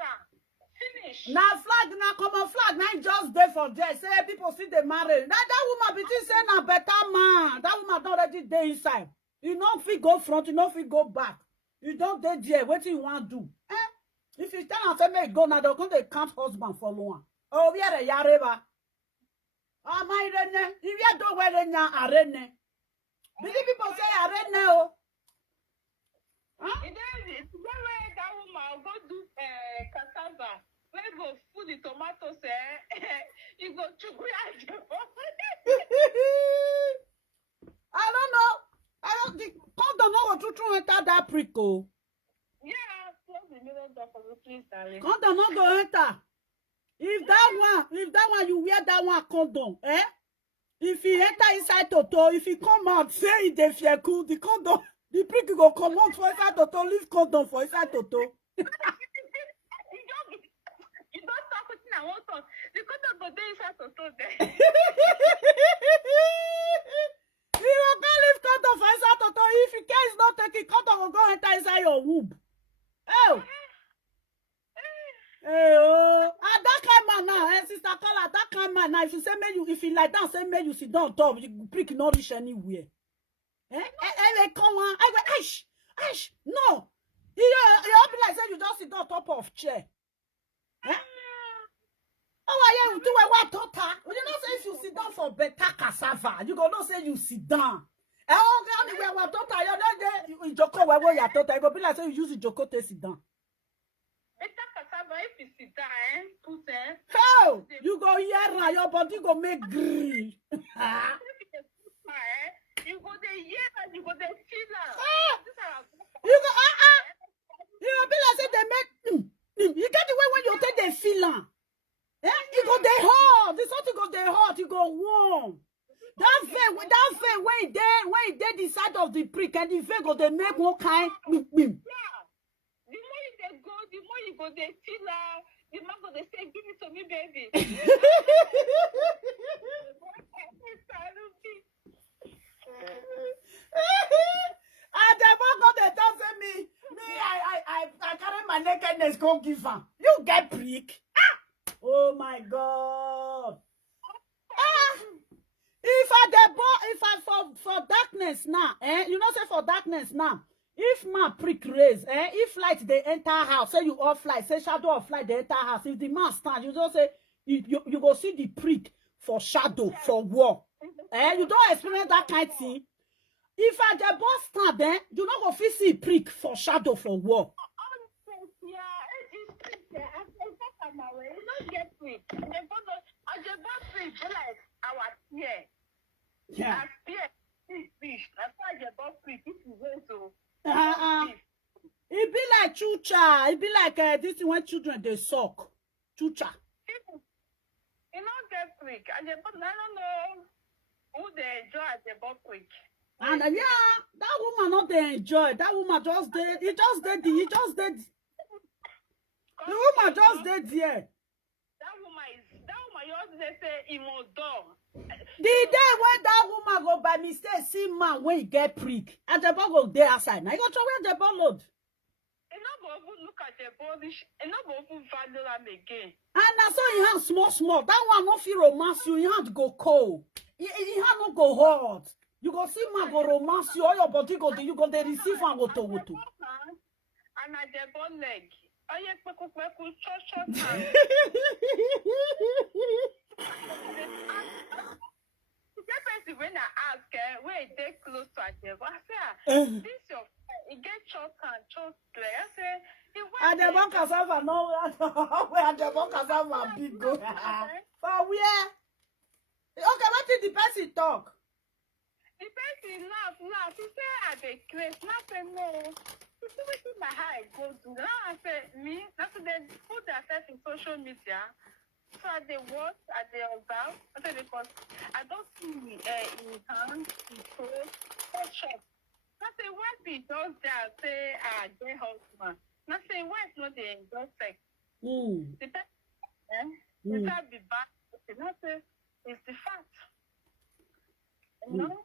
finish. Now flag, now common flag, now just there for there. Say people see they marry. That woman between say na better man. That woman don't already there inside. You know if you go front, you know if you go back. You don't dey there. What you want to do? If you tell and say make go now, they're going to count husband for one. Oh, we are a yareba. Oh, my rene. If you don't wear it now, arene. Many people say arene. Oh. That woman go do cassava. Where go food the tomatoes? You go to I don't know. I don't think. Come don't know what to enter that prickle. Yeah. Condom not go enter. If that one you wear that one condom, if he enter inside Toto, if he come out, say it dey fear cool, the condom, the prick go come out for inside Toto, leave condom for inside Toto. You don't talk with me, I won't talk. The condom go dey inside Toto there. He will go leave condom for inside Toto. If he case not taking condom, will go enter inside your womb. Oh. That kind man now, sister Carla, that kind man now. If you say if you like that, say you sit down top, you prick not reach anywhere. Come on, Aish, no. You be like say you just sit down top of chair. Oh, you do what tota? You know say if you sit down for better cassava, you go not say you sit down. Oh, God, we are tota. You joko where you tota. You go be like say you use the joko to sit down. Better cassava if you sit down, put how you go here, your body go make green. You go there, yeah, you go there, feel. You go you go be like say they make. You get the way when you take the feel. You go there hot. The something go there hot. You go warm. That vein when it dead the side of the prick and the vein go they make one kind. The more you go, the more you go they feel. The man go they say, give it to me, baby. Ajepkako they don't say me. I carry my nakedness go give her. You get prick. Oh my God. If I for darkness now, you know say for darkness now. If man prick raise, if light they enter house, say you off light, say shadow of light they enter house. If the man stand, you just say you go see the prick for shadow for war. You don't experience that kind of thing. If I the boss stand, you not go fit see prick for shadow for war. Yeah. It be like chucha. It be like this when children they suck. Chucha. You know get quick. I don't know who they enjoy Ajepkako quick. And yeah, that woman not they enjoy. That woman just did. He just did. The woman just did there. That woman you also say he must do. The day when that woman go by mistake see man when he get prick, Ajepkako go there outside. Now you go to where Ajepkako load. He not go look at the body. He not go value them again. And that's so he hand small. That one not feel romance you. He hand go cold. He hand not go hot. You go see man go romance you. All your body go do. You go they receive and go to. And Ajepkako leg. Ajepkako short hand. That person when I ask where they close to Ajepkako, I say, this your friend, he get short hand, short leg. I say, Ajepkako cassava no where Ajepkako cassava big go. But where? Okay, what did the person talk? The person laugh. He say, I dey craze. Now say no. You see wetin my eye go do. Now I say me. Now so they put themselves in social media. So I dey watch, I dey observe. I say because I don't see in hand, in toe, so short. Now say wife be just there say get husband. Now say wife no dey enjoy sex. The person the time be bad. Now say it's the fact. You know.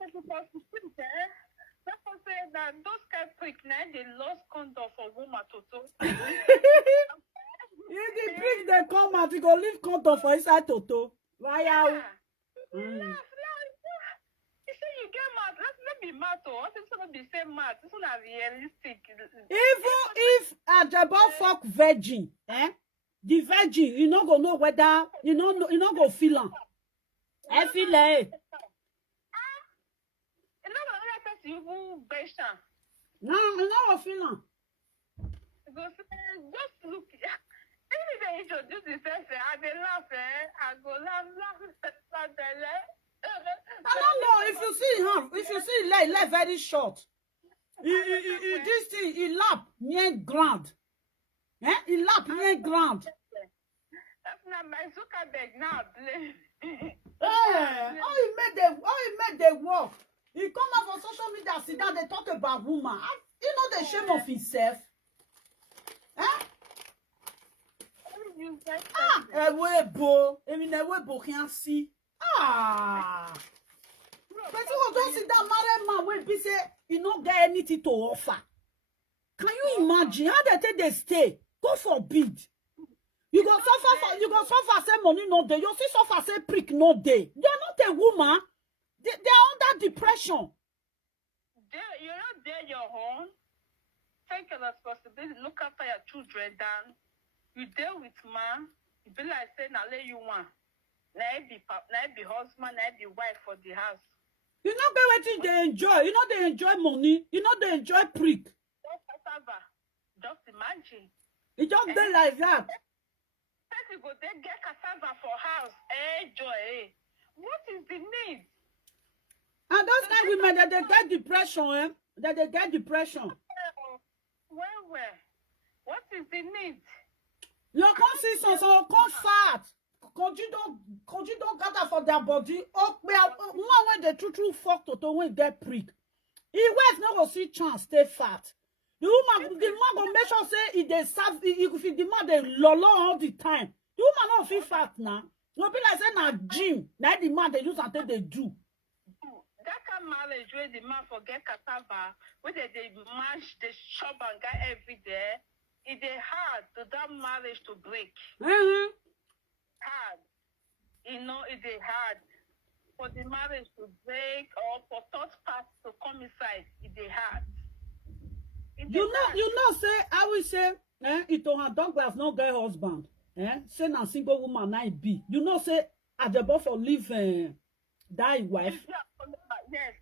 Because you think that's what say that those kind of prick now they lost condom for woman to. If the prick they come out, you go leave condom for inside Toto. Why are you say you get mad. Let's be mad or it's gonna be same mad. It's not realistic. Even if Ajepkako fuck virgin, the virgin, you not gonna know whether you not go feel am. I feel it. You better. No, I feel am. Just look. Even if they introduce themselves, I dey laugh. I go laugh. I don't know if you see him. If you see leg very short. This thing he lap near ground. He lap near ground. That's not my Zuckerberg now. How he made the work. He come out for social media, sit down, they talk about woman. He know the shame of himself. Ewebo. Ewebo can't see. But you don't see that married man when be say he don't get anything to offer. Can you imagine how they take they stay? God forbid. You go suffer say money no day. You see suffer say prick no day. They are not a woman. They are under depression. You're not there your own. Take your responsibility. Look after your children. Then you deal with man. You be like saying, "I'll let you one." Now be husband, now be wife for the house. You know what they enjoy. You know they enjoy money. You know they enjoy prick. Just imagine. It just be like that. Person go there get cassava for house. Joy. What is the need? And those kind of women that they get depression, That they get depression. Well. What is the need? Your consistence or fat. Cause you don't gather for their body. Oh, when the true fuck to when get prick. He wife not go see chance stay fat. The man go make sure say if they serve if the man they lolo all the time. The woman not feel fat now. No be like say na gym. Now the man they use until they do. That kind of marriage where the man forget cassava, where they mash the shop and guy every day. It is hard to that marriage to break. Hard. You know, it is hard for the marriage to break or for third parts to come inside. It is hard. You know, say I will say, it on her Douglas no get husband. Say na single woman I be. You know, say Ajepkako for leave that wife. Yes.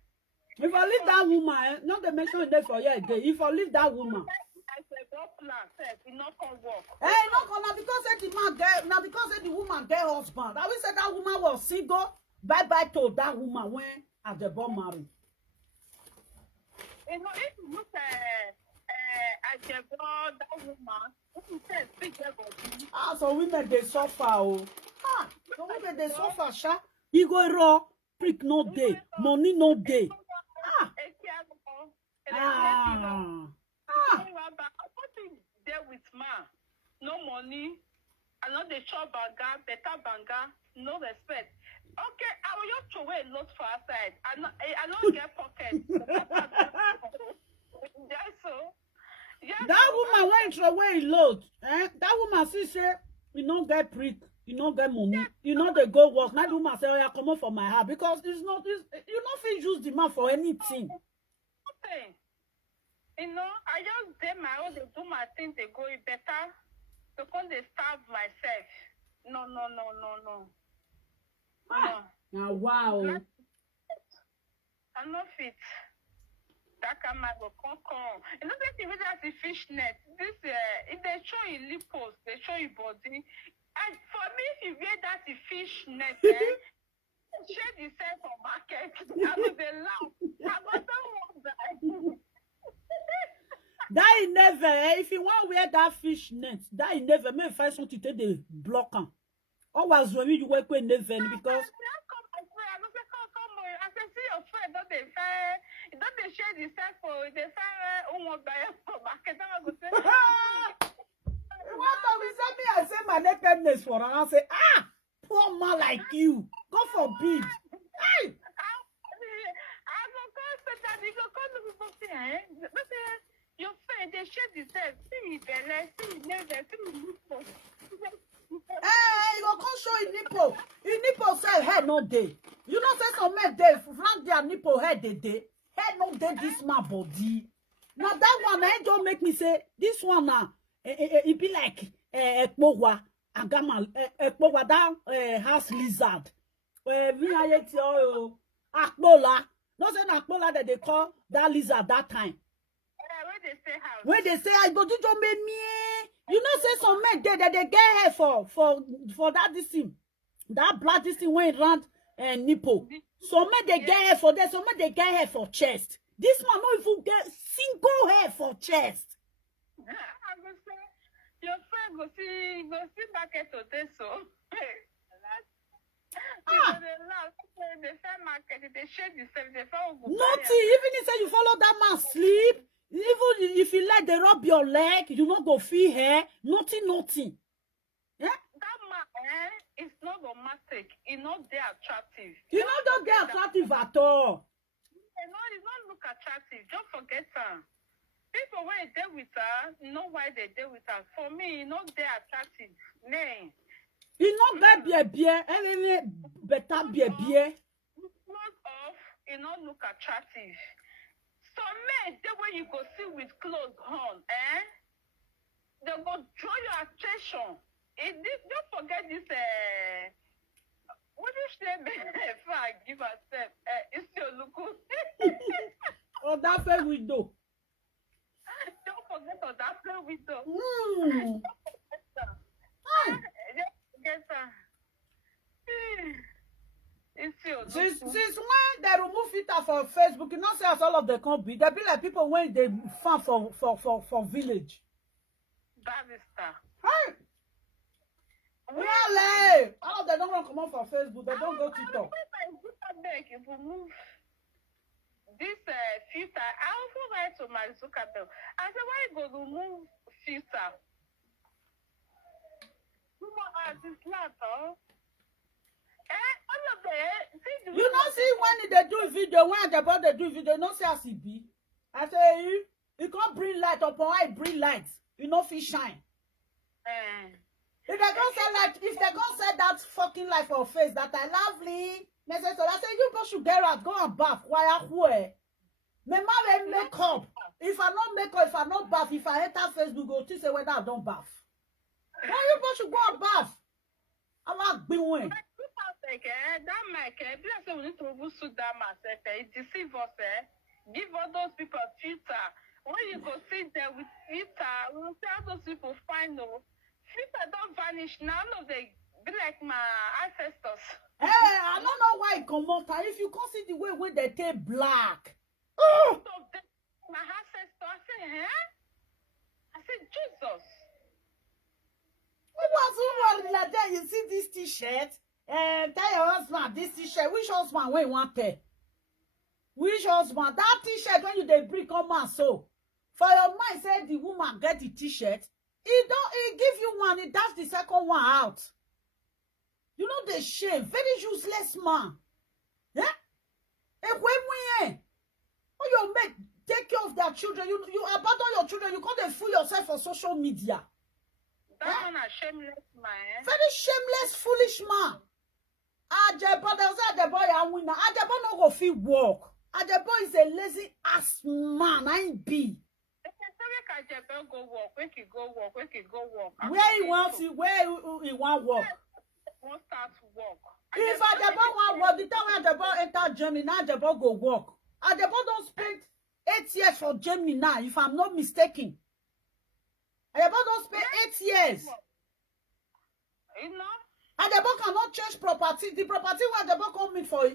If I leave that woman, not the mention there for you again. If I leave that woman. Not come work. Now because the woman get husband. I will say that woman was single. Bye to that woman when Ajepkako married. You know, if you look at Ajepkako, that woman, if you say speak about so women they suffer. So when they suffer, sha, you go raw, prick no day, money no day. There with man, no money, I know the shop banga, better banga, no respect. Okay, I will just throw away a lot for outside. I don't get pockets. Yes, so. Yes, That woman went throw away a load. That woman see say, you don't get prick, you don't get money, you know they go work. Now the woman say, oh, yeah, come on for my house because it's not, you don't feel use the man for anything. Okay. You know, I just did my own, they do my thing, they go better. So come they starve myself. No. Now, wow. I'm not fit. That can go come. You know, that even that's the fish net. This, if they show you lipos, they show you body. And for me, if you wear that the fish net, share the same for market. I will be laugh. I was don't want that. That never, if you want to wear that fish net, that never, may find something to the block on. Always when you work with never because. I can see your friend, don't they share the same for they say, oh, buy for market. I'm going to say, what time is that me? I say my nakedness for her. I say, poor man like you. God forbid. Hey! Your friend, they share the same. See, Hey, you go come show a nipple. A nipple say head no day. You know say some men day flank their nipple head they day. Head no day this man body. Now that one I don't make me say this one now. It be like ekpogwa agama ekpogwa that house lizard. Me I tell akpola. No say akpola that they call that lizard that time. When they say I go to John me. You know, say some men they get hair for that this thing. That blood this thing went round and nipple. Some men they get hair for that, some men they get hair for chest. This man not even get single hair for chest. Your friend go see market today, so. Nothing, even if you follow that man sleep. Even if you let they rub your leg, you not go feel hair, nothing. Yeah? That man is not romantic. It's not that attractive. You don't get attractive at all. It's not look attractive. Just forget her. People when they with her, know why they deal with her. For me, it's not that attractive. Nay. It's not that better beer. Not off. It not look attractive. So men, the way you go see with clothes on, they go draw your attention. Don't forget this, what is your name? If I give herself, Isioluk. Odafewidon. Don't forget Odafewidon. Don't forget her. Since when they remove filter for Facebook, you know say as all of them can't be. They be like people when they farm for village. Barrister. Hey! Really? All of them don't want to come on for Facebook. They don't go TikTok. If we move this filter, I also write to my Zuckerberg. I said, why you go to remove filter? You want this laptop? You know see when they do video, when Ajepkako they do video, you know see as it be. I say you can't bring light upon I bring light. You know fit shine. If they don't say light, if they don't say that fucking light for face that I lovely, message so I say you go should get out, go and bath. Why where? Me man make up. If I not make up, if I not bath, if I enter Facebook, go to say whether I don't bath. Why you go should go and bath? I like being one. That mic, we need to suit that myself. It deceive us. Give all those people filter. When you go sit there with filter, we will see how those people find no filter don't vanish. Now no, they be like my ancestors. Hey, I don't know why it come out. If you can't see the way when they take black. Oh! My ancestor, I said, I said, Jesus. Who was like that? when you see this t-shirt, tell your husband this t-shirt. Which husband when you want to? Which husband? That t-shirt when you they bring come and so. For your mind say the woman get the t-shirt. He give you one, he dash the second one out. You know the shame. Very useless man. Yeah? When you make take care of their children, you abandon your children, you can't fool yourself for social media. That one a shameless man. Very shameless, foolish man. Ajepkako, they say Ajepkako a winner. Ajepkako no go fit work. Ajepkako is a lazy ass man. I be. Ajepkako go work. Where he go work. Where he wants work. Won't start work. If Ajepkako want work, the time Ajepkako enter Germany, now Ajepkako go work. Ajepkako don't spend 8 years for Germany now, if I'm not mistaken. Ajepkako don't spend 8 years. You know? Ajepkako cannot change property. The property where Ajepkako come in for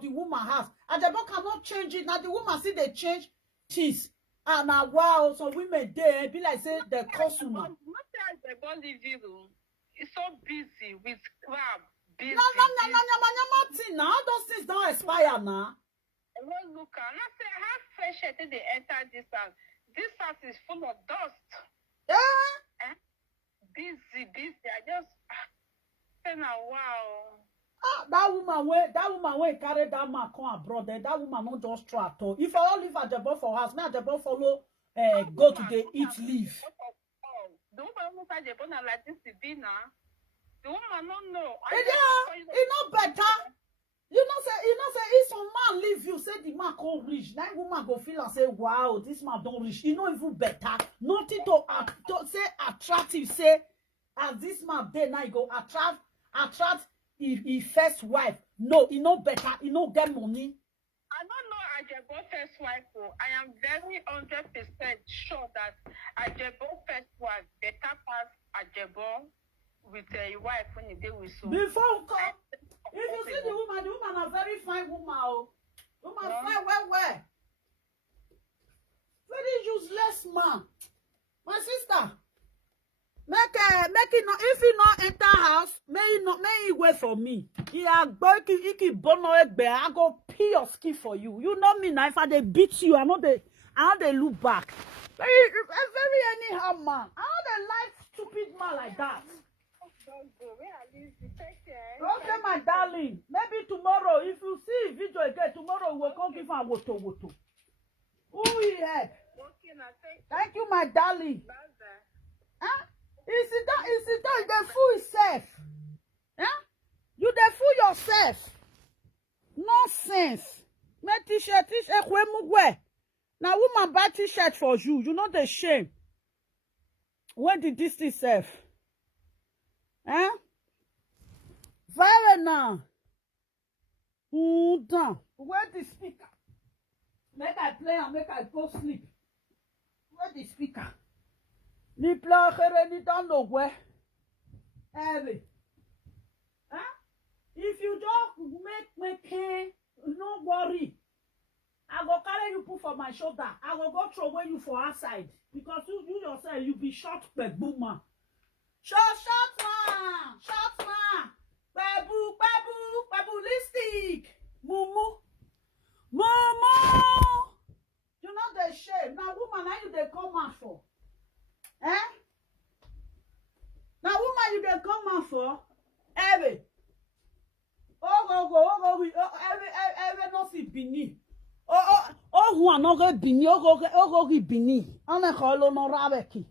the woman house. Ajepkako cannot change it. Now the woman see they change things. And now wow, so women there be like say the customer. Not say Ajepkako leave you. He's so busy with crap. Busy. No, now those things don't expire now. I won't look at. I say how fresh air till they enter this house. This house is full of dust. Yeah. Busy. I just say now wow. That woman when carry that man come abroad, that woman not just try at all. If I all leave Ajepkako for house, me Ajepkako follow go to the eat leave. The woman who said Ajepkako like this to be now. The woman don't know. It not better. You know say if some man leave you, say the man can't reach. That woman go feel and say, wow, this man don't reach. You know even better. Nothing to say attractive. Say as this man there now you go attract his first wife. No, he know better. He know get money. I don't know Ajepkako first wife. I am very 100% sure that Ajepkako first wife better pass Ajepkako with a wife when you deal with so. Before we come, if you see the woman a very fine woman. Woman fine well. Very useless man. My sister, make it not. If you not enter house, may you wait for me. I go pee your skin for you. You know me now. If I beat you, I know they look back. Very anyhow man. I know they like stupid man like that. Okay, my darling. Maybe tomorrow, if you see video again, tomorrow we'll come give her woto. Who we had? Thank you, my darling. Huh? Is it the fool itself? Huh? You the fool yourself. Nonsense. My t-shirt is a now woman buy t-shirt for you. You know the shame. When did this itself? Huh? Very now. Down. Where the speaker? Make I play and make I go sleep. Where the speaker? Ni play ni don't know where. Every. Huh? If you don't make no worry. I go carry you put for my shoulder. I will go throw away you for outside. Because you yourself, you be shot by boomer. Shot man. Babu, lipstick. Mumu. You know the shame. Now, woman, now you they come out for. Eh? Now, woman, you they come out for. Every. Every no see bini. Who are not going bini? Bini. On a hollow no rabeki.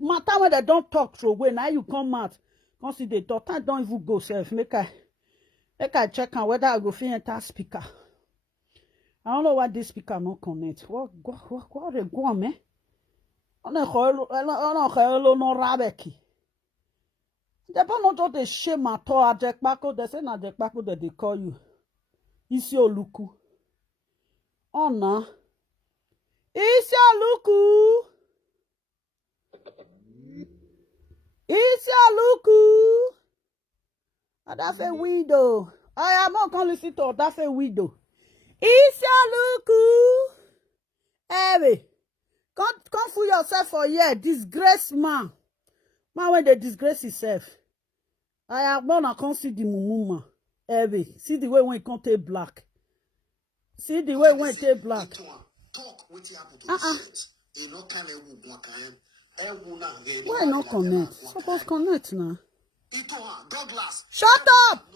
Matter when they don't talk through away, now you come out. Consider the daughter don't even go self. Make I check on whether I go fit enter speaker. I don't know why this speaker not connect. What they go on, man? On a hello no rabeki. They don't just the shame at all. Ajepkako, they say na Ajepkako that they call you. Isioluk. Oh no. Isioluk. Odafewidon. I am not going to listen to Odafewidon. Isioluk. Hey, come fool yourself for here. Disgrace man. Man when they disgrace himself. I have gonna come see the mumuma. Every see the way when it can't take black. See the way when it take black. Talk with you happen to this shit. You know can Why not connect? Suppose connect now. Douglas. Shut up!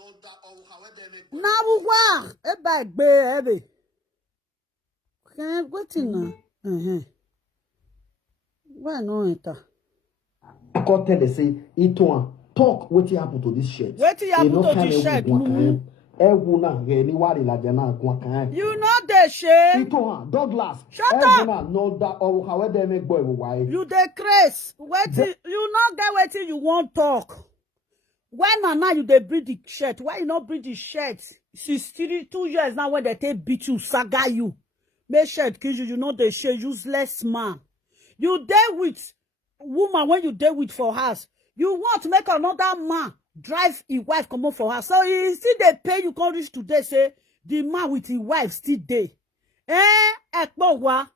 Now what? A bag baby. Can't wait in now. Why no enter? I can't tell they say talk what happen to this shit. What happen to this shit? You know the shame. Douglas. Shut up. You the craze. You not get what you want talk. When now you they breed the shirt? Why you not breed the shirt? She's 2 years now when they take beat you, saga you. Make shirt kill you. You know the shit useless man. You there with woman when you there with for house. You want to make another man drive his wife come up for her. So you see they pay you come reach today say the man with his wife still there. Ekpowa.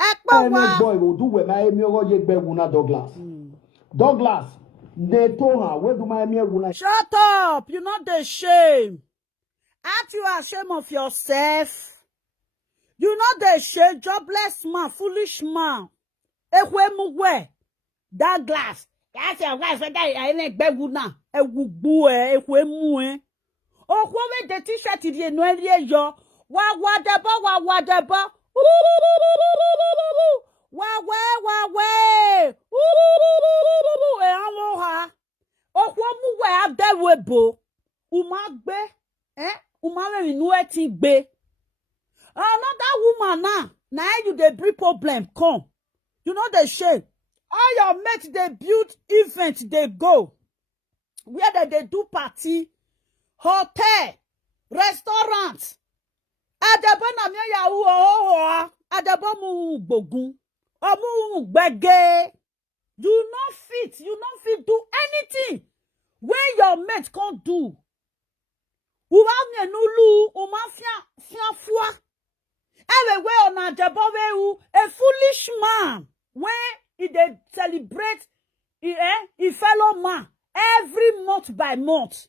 Ekpowa. Boy will do when my Douglas. Douglas. They told her, where do my shut up! You're not the shame. Aren't you ashamed of yourself? You're not the shame, jobless man, foolish man. Ekwemugwe. Douglas. That's your wife. I ain't beguna. Ekwubue. Ekwemue. Okwe the t-shirt is no yo. Wadeba. Wawe. Aloha. Okwomuwe abdewebo. Umagbe. Umare inueti gbe. Another woman now you the bring problem come. You know the shame. All your mates they build event they go. Where they do party, hotel, restaurant. Adebana mi ya u Adebomu gbogun. Omu gbege. You not fit do anything when your mate can't do. Uwa nulu umafia fua. Everywhere on Ajepkako, a foolish man when he dey celebrate he fellow man every month by month.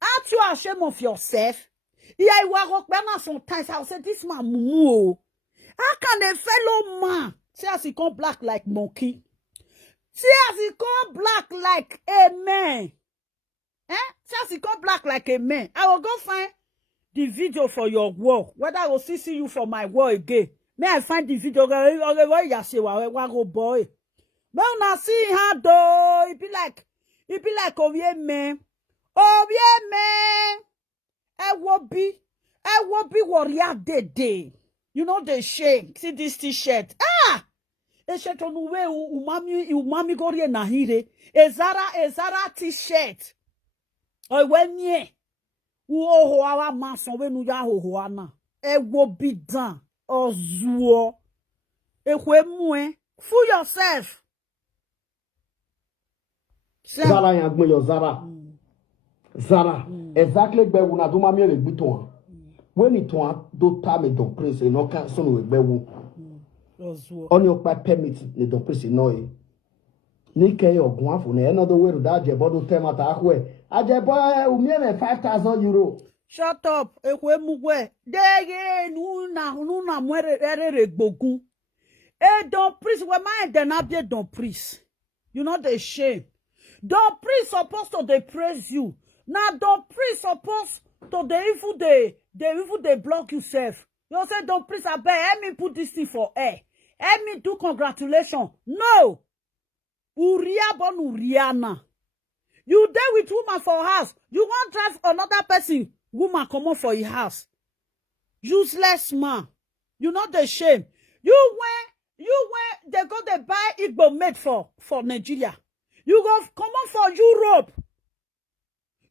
Aren't you ashamed of yourself? Sometimes I'll say this man mumu. How can a fellow man see as he come black like monkey? See as he come black like a man. See as he come black like a man. I will go find the video for your wall. Whether I will see you for my wall again. May I find the video? Go boy. But now see how though it be like oh yeah man. I will be warrior day. You know the shame. See this t-shirt. A shirt on the way umami gorie na hire. A Zara t-shirt. Oh when ye. Uoho awa mason we nu ya ho ana. E wo be done. Ozuo. E kwe mue. Fool yourself. Zara yangme yo Zara. Zara. Exactly be una do mami le gbiton. When it one do time don prince no can so no be wo. Ozuo. On your permit ne don prince no e. Ni ke yo gun afo na another way to that jebodo tema ta ahwe. Ajebo umieme 5,000 euro. Shut up. Ekwe mugwe. Dege nuna mwere ere gbogun. E don prince we man den abie don prince. You know the shame. Don prince supposed to they praise you. Now don prince supposed to they even they block yourself. You say don prince abeg help me put this thing for air. Help me do congratulations. No. Uria bon Uriana. You there with woman for house. You want drive another person. Woman come on for your house. Useless man. You know the shame. You when they go they buy Igbo made for Nigeria. You go come on for Europe.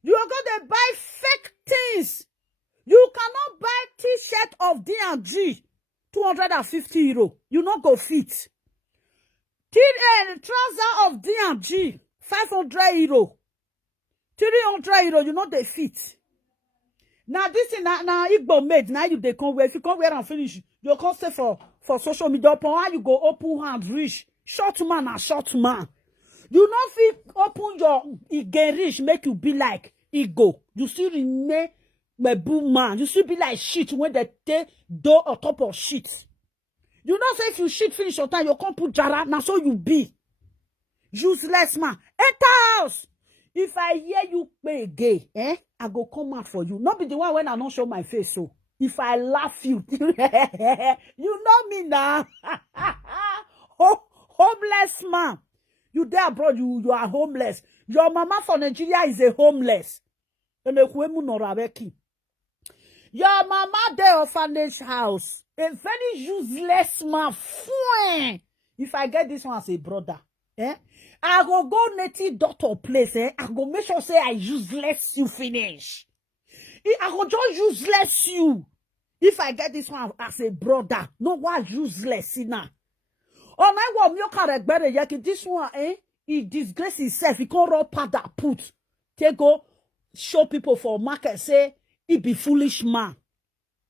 You are going to buy fake things. You cannot buy t-shirt of D&G 250 euro. You not go fit. Trouser of D&G 500 euro. 300 euro. You not the fit. Now this is now Igbo made. Now you they come wear. If you come wear and finish, you come stay for social media. Upon how you go open hand reach. Short man and short man. You not fit open your again rich, make you be like ego. You still remain a boom man. You still be like shit when they take door on top of shit. You know, say if you shit finish your time, you can't put jara. Now so you be useless man. Enter house. If I hear you play gay, I go come out for you. Not be the one when I don't show my face. So if I laugh you, you know me now. Homeless man. You there abroad, you are homeless. Your mama for Nigeria is a homeless. Your mama there orphanage house. A very useless man. If I get this one as a brother, I go native doctor place, I go make sure say I useless you finish. I go just useless you. If I get this one as a brother, no one useless now. Oh my God, you can't better yaki this one, he disgrace himself. He can't roll pad that put. Take go show people for market, say he be foolish man.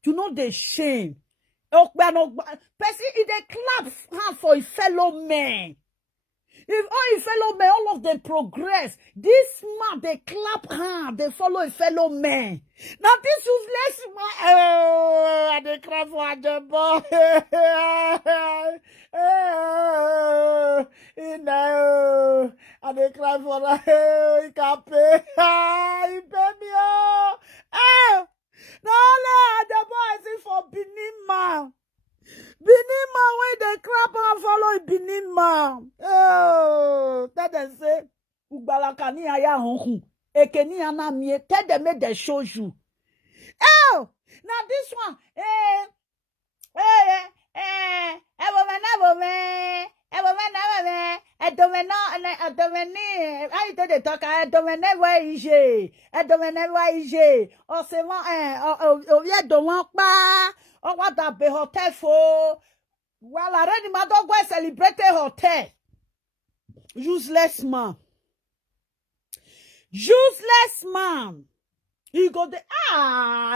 You know the shame. Person in the clap hand for a fellow man. If all a fellow men, all of them progress, this man, they clap hand, they follow a fellow man. Now this useless man, and they cry for Ajepkako. And they cry for he can't pay. He pay me. Now Ajepkako is for Benin man. Benin man when they clap and follow Benin man. Oh, tell them say, Ubalakani aya honku. Ekeni anamie. Tell them make they show you. Oh, now this one. Oh, what that be hotel for? Well, I already my dog go celebrate a hotel. Useless man. Useless man. He go the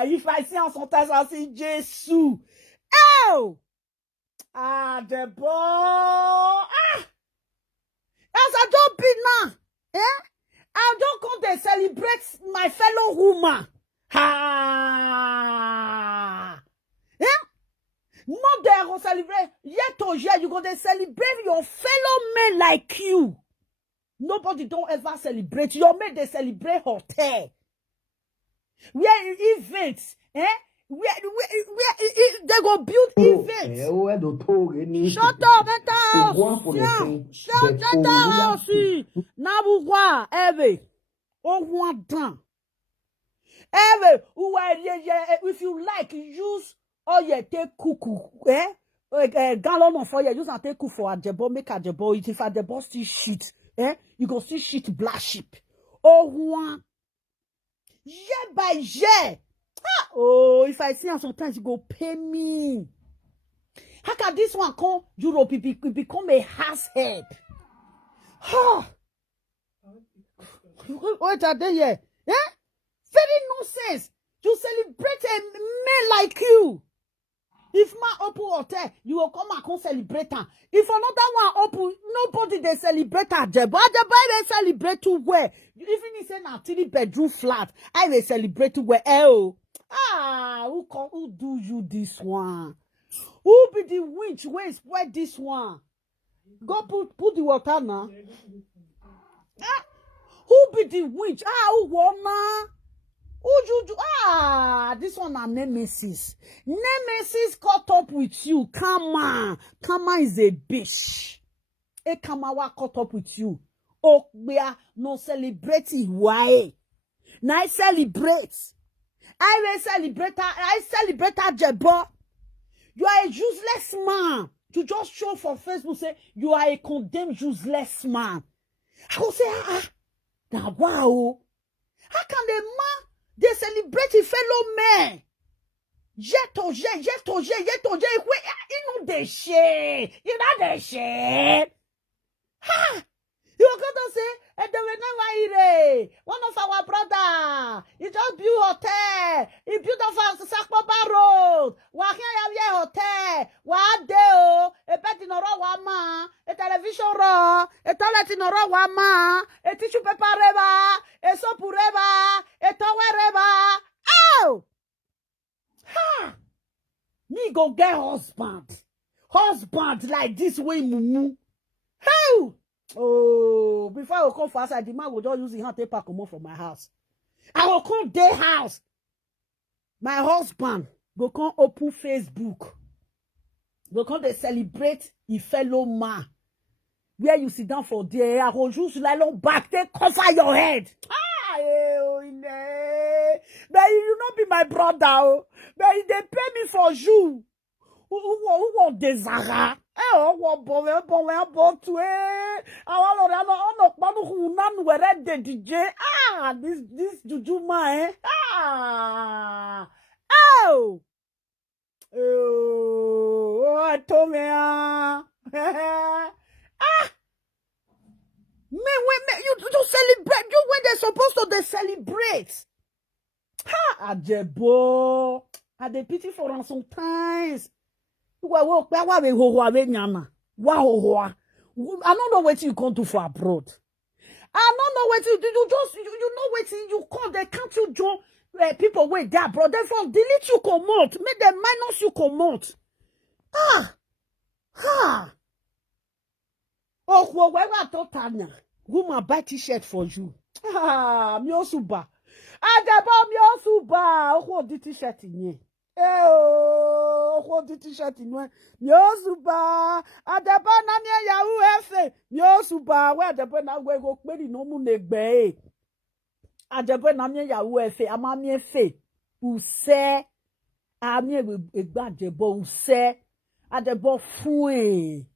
if I see on son test, I see Jesus. Oh, the boy. As I don't be now. I don't come to celebrate my fellow woman. Not there go celebrate. Yet or yet you go to celebrate your fellow men like you. Nobody don't ever celebrate. Your men they celebrate hotel. Where events, where they go build events. Shut up, shut up, Nabuwa, if you like, use all your take cuckoo, gallon of oil, use and take cook for Ajepkako, make Ajepkako eat. If Ajepkako still shit, you go still shit black sheep. Year by year. Oh, if I see him sometimes, you go pay me. How can this one come Europe? It become a house head. What are they here? Very nonsense. You celebrate a man like you. If man open hotel, you will come and come celebrate her. If another one open, nobody they celebrate Ajepkako. Ajepkako they celebrate to where? Even if it's a 3-bedroom flat, I will celebrate to where? Who do you this one? Who be the witch? Where is where this one? Go put the water now. Who be the witch? Who wanna? Who you do? This one are Nemesis. Nemesis caught up with you. Kama is a bitch. Kama caught up with you. Oh, we are no celebrating. Why? Now I celebrate. I will celebrate. I celebrate Ajepkako. You are a useless man. To just show for Facebook say you are a condemned useless man. I will say now wow. How can the man they celebrate a fellow man? Yet or yet. You know the shit. You know the shit. You gonna say, one of our brother, he just built hotel. He built off Sakpaba Road. Hotel. A bet in a row, man. television raw, a toilet in a raw wama, a tissue paper reba, a soap reba, a towel reba. Oh! Ha! Me go get husband. Husband like this way, mumu. How? Oh, before I come fast, the man will just use his hand to pack come from my house. I will come their house. My husband go come open Facebook. Go come they celebrate his fellow man. Where you sit down for there, I will just lie on back, they cover your head. Ah, but you not be my brother, oh. But they pay me for you. Who want the Zara? What boy, to DJ. Ah, this juju man, Ah, oh, I told me, you to celebrate. You when they're supposed to, they celebrate. Ha, Ajebo. I dey pity for them sometimes. I don't know what you come to for abroad. I don't know what you know what you call. They can't you join people with that abroad. Therefore, delete you come out. Make them minus you come out. Oh, whoever thought Tanya, woman buy t-shirt for you. Miosuba. Ajeba miosuba. Oh, the t-shirt in here. What the t-shirt in one? Miosuba. Ajeba na mi Yahoo efe. Miosuba. Where the pen na we go peri no mu negbe. Ajeba na mi Yahoo efe. Ama mi efe. Use. Ami egba Ajebo use. Ajebo fun.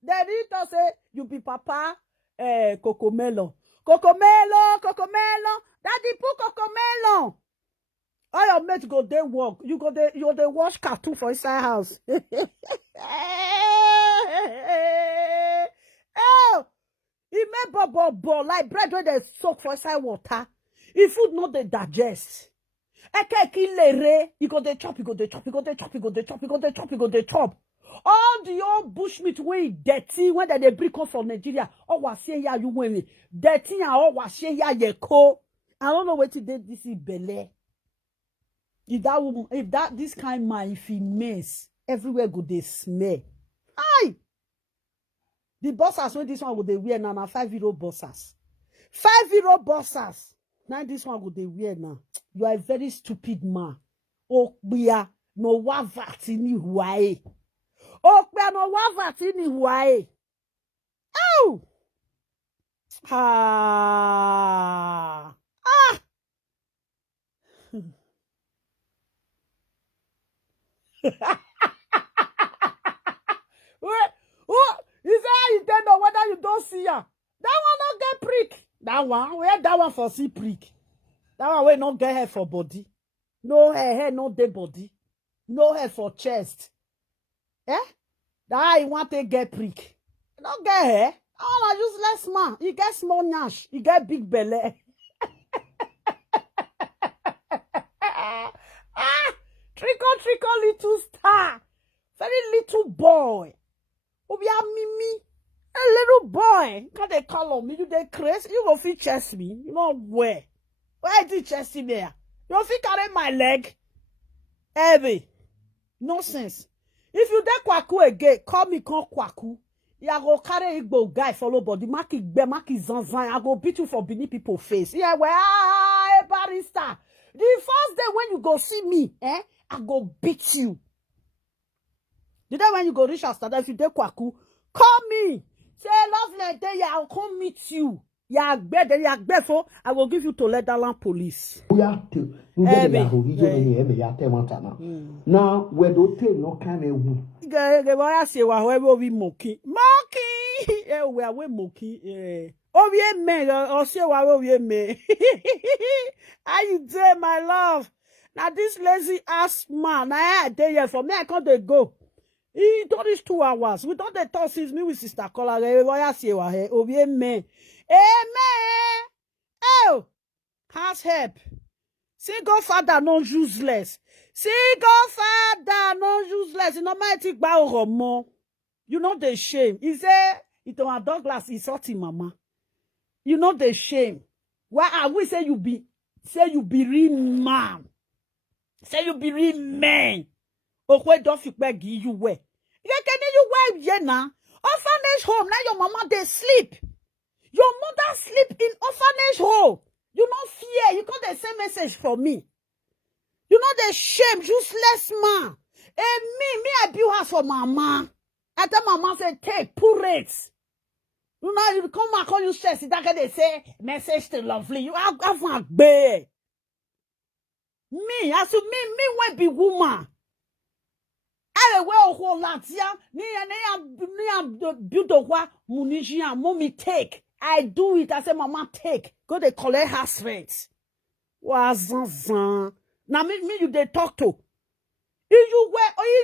They need to say you be papa Cocomelo. Cocomelo. Daddy put Cocomelo. All your mates go they work. You they wash cartoon for inside house. He made bubble like bread when they soak for inside water. If food not they digest. You go they chop. All the old bushmeat way dirty when they bring come from Nigeria. Oh, was say ya you win dirty and all was say ya ye ko. I don't know what did this is belle. If that this kind man, if he mess, everywhere go they smell. Aye. The bossers when this one would they wear now 5 euro bossers. 5 euro bossers. Now this one would they wear now. You are a very stupid man. Oh, we are no wavatini huae. Oh, we are no wavatini huae. Oh! You say you don't know whether you don't see her. That one not get prick. That one, where that one for see prick. That one will not get hair for body. No hair, no day body. No hair for chest. That you want to get prick. You don't get hair. Oh, useless man. You get small nash. You get big belly. Trickle, little star. Very little boy. Obia Mimi. A little boy. Can they call on me? You they crazy? You go fit chest me. You know where? Where is it chest in there? You fit carry my leg? Heavy. Nonsense. If you dey kwaku again, call me come kwaku. Ya go carry Igbo guy follow body. Maki zanzan. I go beat you for beneath people face. Yeah, well, barrister. The first day when you go see me, I go beat you. The day when you go reach Astada, if you dey kwaku, call me. Say, lovely day, I'll come meet you. So I will give you to Leatherland police. Now, where do you no kind of woo? I say, whoever we monkey. We are we monkey. Oh, we men, or say, why we men. How you doing, my love? Now, this lazy ass man, I day here for me, I can't go. He done this 2 hours. We don't talk since me with Sister Kola. I say, oh, we men. Amen. Oh, has help. Single father no useless. Single father no useless. No matter ba oromo. You know the shame. He say, it on a Douglas is sorting mama. You know the shame. Why I will say you be real man. Say you be real man. Oh, where don't you beg you wear? You wear yeah now. Orphanage home. Now your mama they sleep. Your mother sleep in orphanage home. You no fear. You got the same message from me. You know the shame, useless man. Me, I build house for mama. I tell mama say, take, put rates. You know, you come back on you stress. That's why they say, message to lovely. You have a bear. Me, as me won't be woman. I will hold that, yeah. Me build a what munition, mommy take. I do it. I say, mama take. Go they collect house rent. Now me you they talk to. If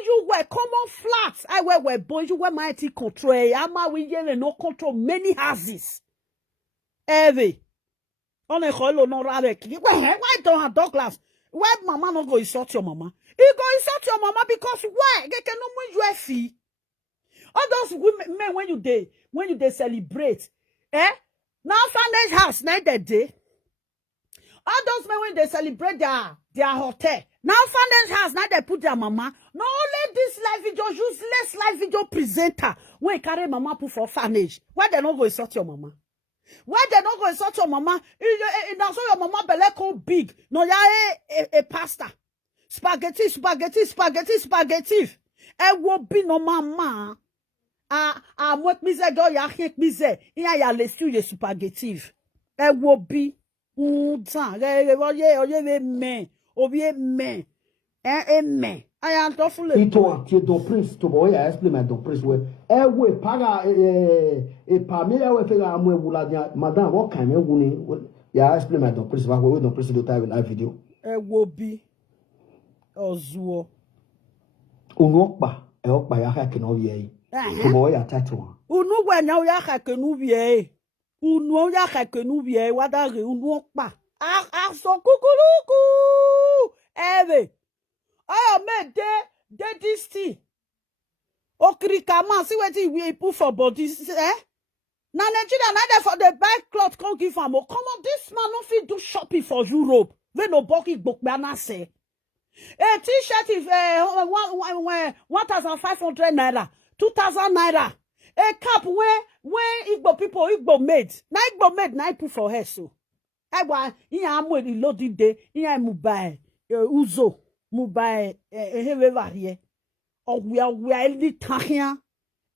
you wear common flats, I wear boy, you wear mighty control. Ama we yelling no control many houses. Every on a hollow no rather. Why don't have Douglas? Why mama not go insult your mama? You go insult your mama because why? They can no win you fee. All those women men when you they celebrate, now Sunday's house night that day. All those men when they celebrate their hotel. Now Sunday's house now they put their mama. Not only this live video, useless live video presenter. When carry mama put for orphanage. Why they not go insult your mama? Why they not go insult your mama? Now so your mama belly go big. No ya a pasta. Spaghetti. E wo bi no mama. Mwek mize do ya hek mize. Ya lesu ye spaghetti. E wo bi. Oye men. Men. Men. I am tough. Ito ti do prince to boy ya explain do prince we. We para pa me we fe ga amu ewula dia madam what kan ewu ni ya explain do prince ba we do prince do time live video. E wo bi ozuo. Unu okpa ya ha ke no ye. To boy ya title. Unu gwa nya ya ha ke nu wie. Unu ya ha ke nu wie wada re unu okpa. So kukuluku. Ebe. I made this tea. Okrika man, see what we put for body. Now Nigeria, neither for the bike cloth can't give him. Come on, this man no fit do shopping for Europe. When no bucky book bana say. A t-shirt is 1,500 naira, 2,000 naira. A cap when Igbo people Igbo made. Now Igbo made, now put for her so. I want am with the loaded day. Mubai uzo mubai here. Or we are wildly tahia.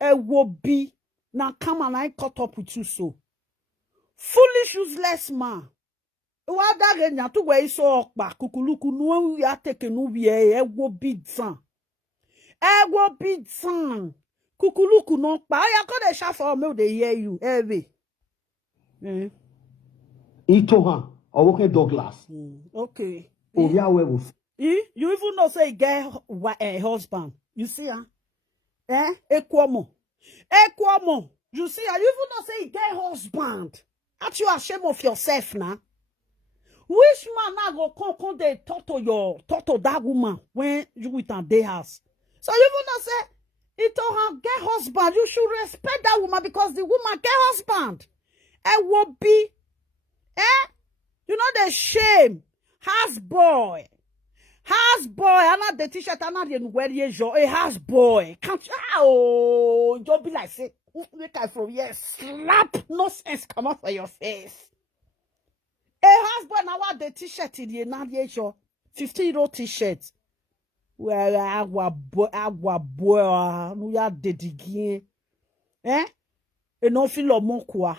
Will be now come and I caught up with you so. Foolish useless man. What that na to where so back kukuluku no we are taking no be will be done. Will be done. Kukuluku no pa I got a shot for me they hear you heavy. Ito ha owoke Douglas. Okay. Oh yeah we you even know say get a husband. You see Ekwomo. You see you even know say get husband. Aren't you ashamed of yourself now? Which man now go come they talk to that woman when you with her day house? So you even know say it don't get husband. You should respect that woman because the woman get husband. And will be you know the shame. House boy. I'm not the t-shirt. I'm not even wearing a house boy. Can't you? Don't be like say. Make I from here slap no sense come out for your face. A husband now want the t-shirt in the Nadia 15-year-old t-shirt. Well, agua boy, no ya dediqué. E no filo mokwa.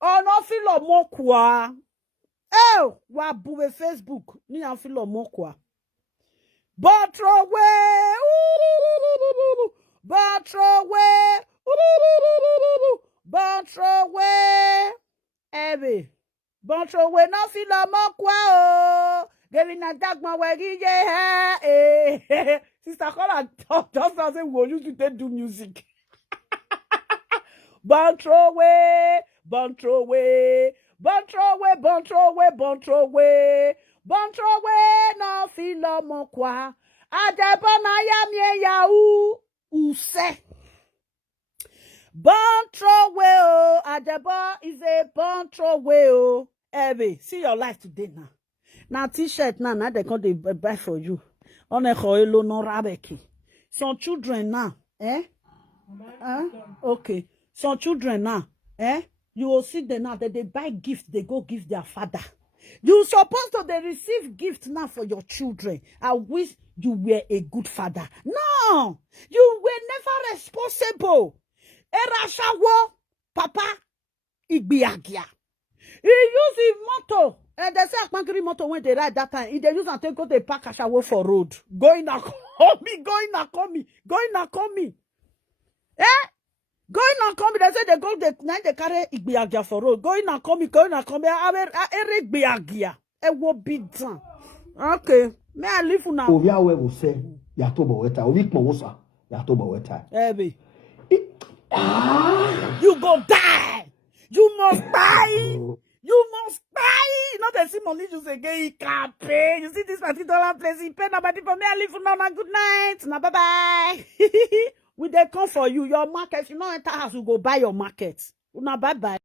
Oh, no filo mokwa. Oh, wa bouwe Facebook. Ni an filo mokwa. Batrowe. Ebe. Batrowe no filo mokwa oh. Giving a dagma wegi Sister Cola just as we will use to do music. Bantrowe no filo mokwa. Adebana ya mie ya use. Born throwaway, oh. Ajebo is a born throwaway, oh. Ebe, see your life today now. Now t-shirt now they come to buy for you. On a hoelo no rabeki. Some children now, eh? Okay. Some children now, eh? You will see them now that they buy gifts, they go give their father. You supposed to they receive gift now for your children. I wish you were a good father. No, you were never responsible. Erashawo, Papa, Igbiagia. He used his motto. And they say Akpankiri motto when they ride that time. They use and take go to park Ashawo for road. Going and coming. Eh? Going and coming. They say they go they carry Igbiagia for road. Going and coming. Igbiagia. It will be done. Okay. May I leave now? Ovia will say, Yatoba weta. Ovik Mosa, Yatoba weta. Ebe. You go die. You must die. You must die. Not a simple use again. He can't pay. You see this $30 place. He pay nobody for me. I leave for now. Good night. Now bye bye. We they come for you. Your market. If you don't enter house, you go buy your market. Now bye bye.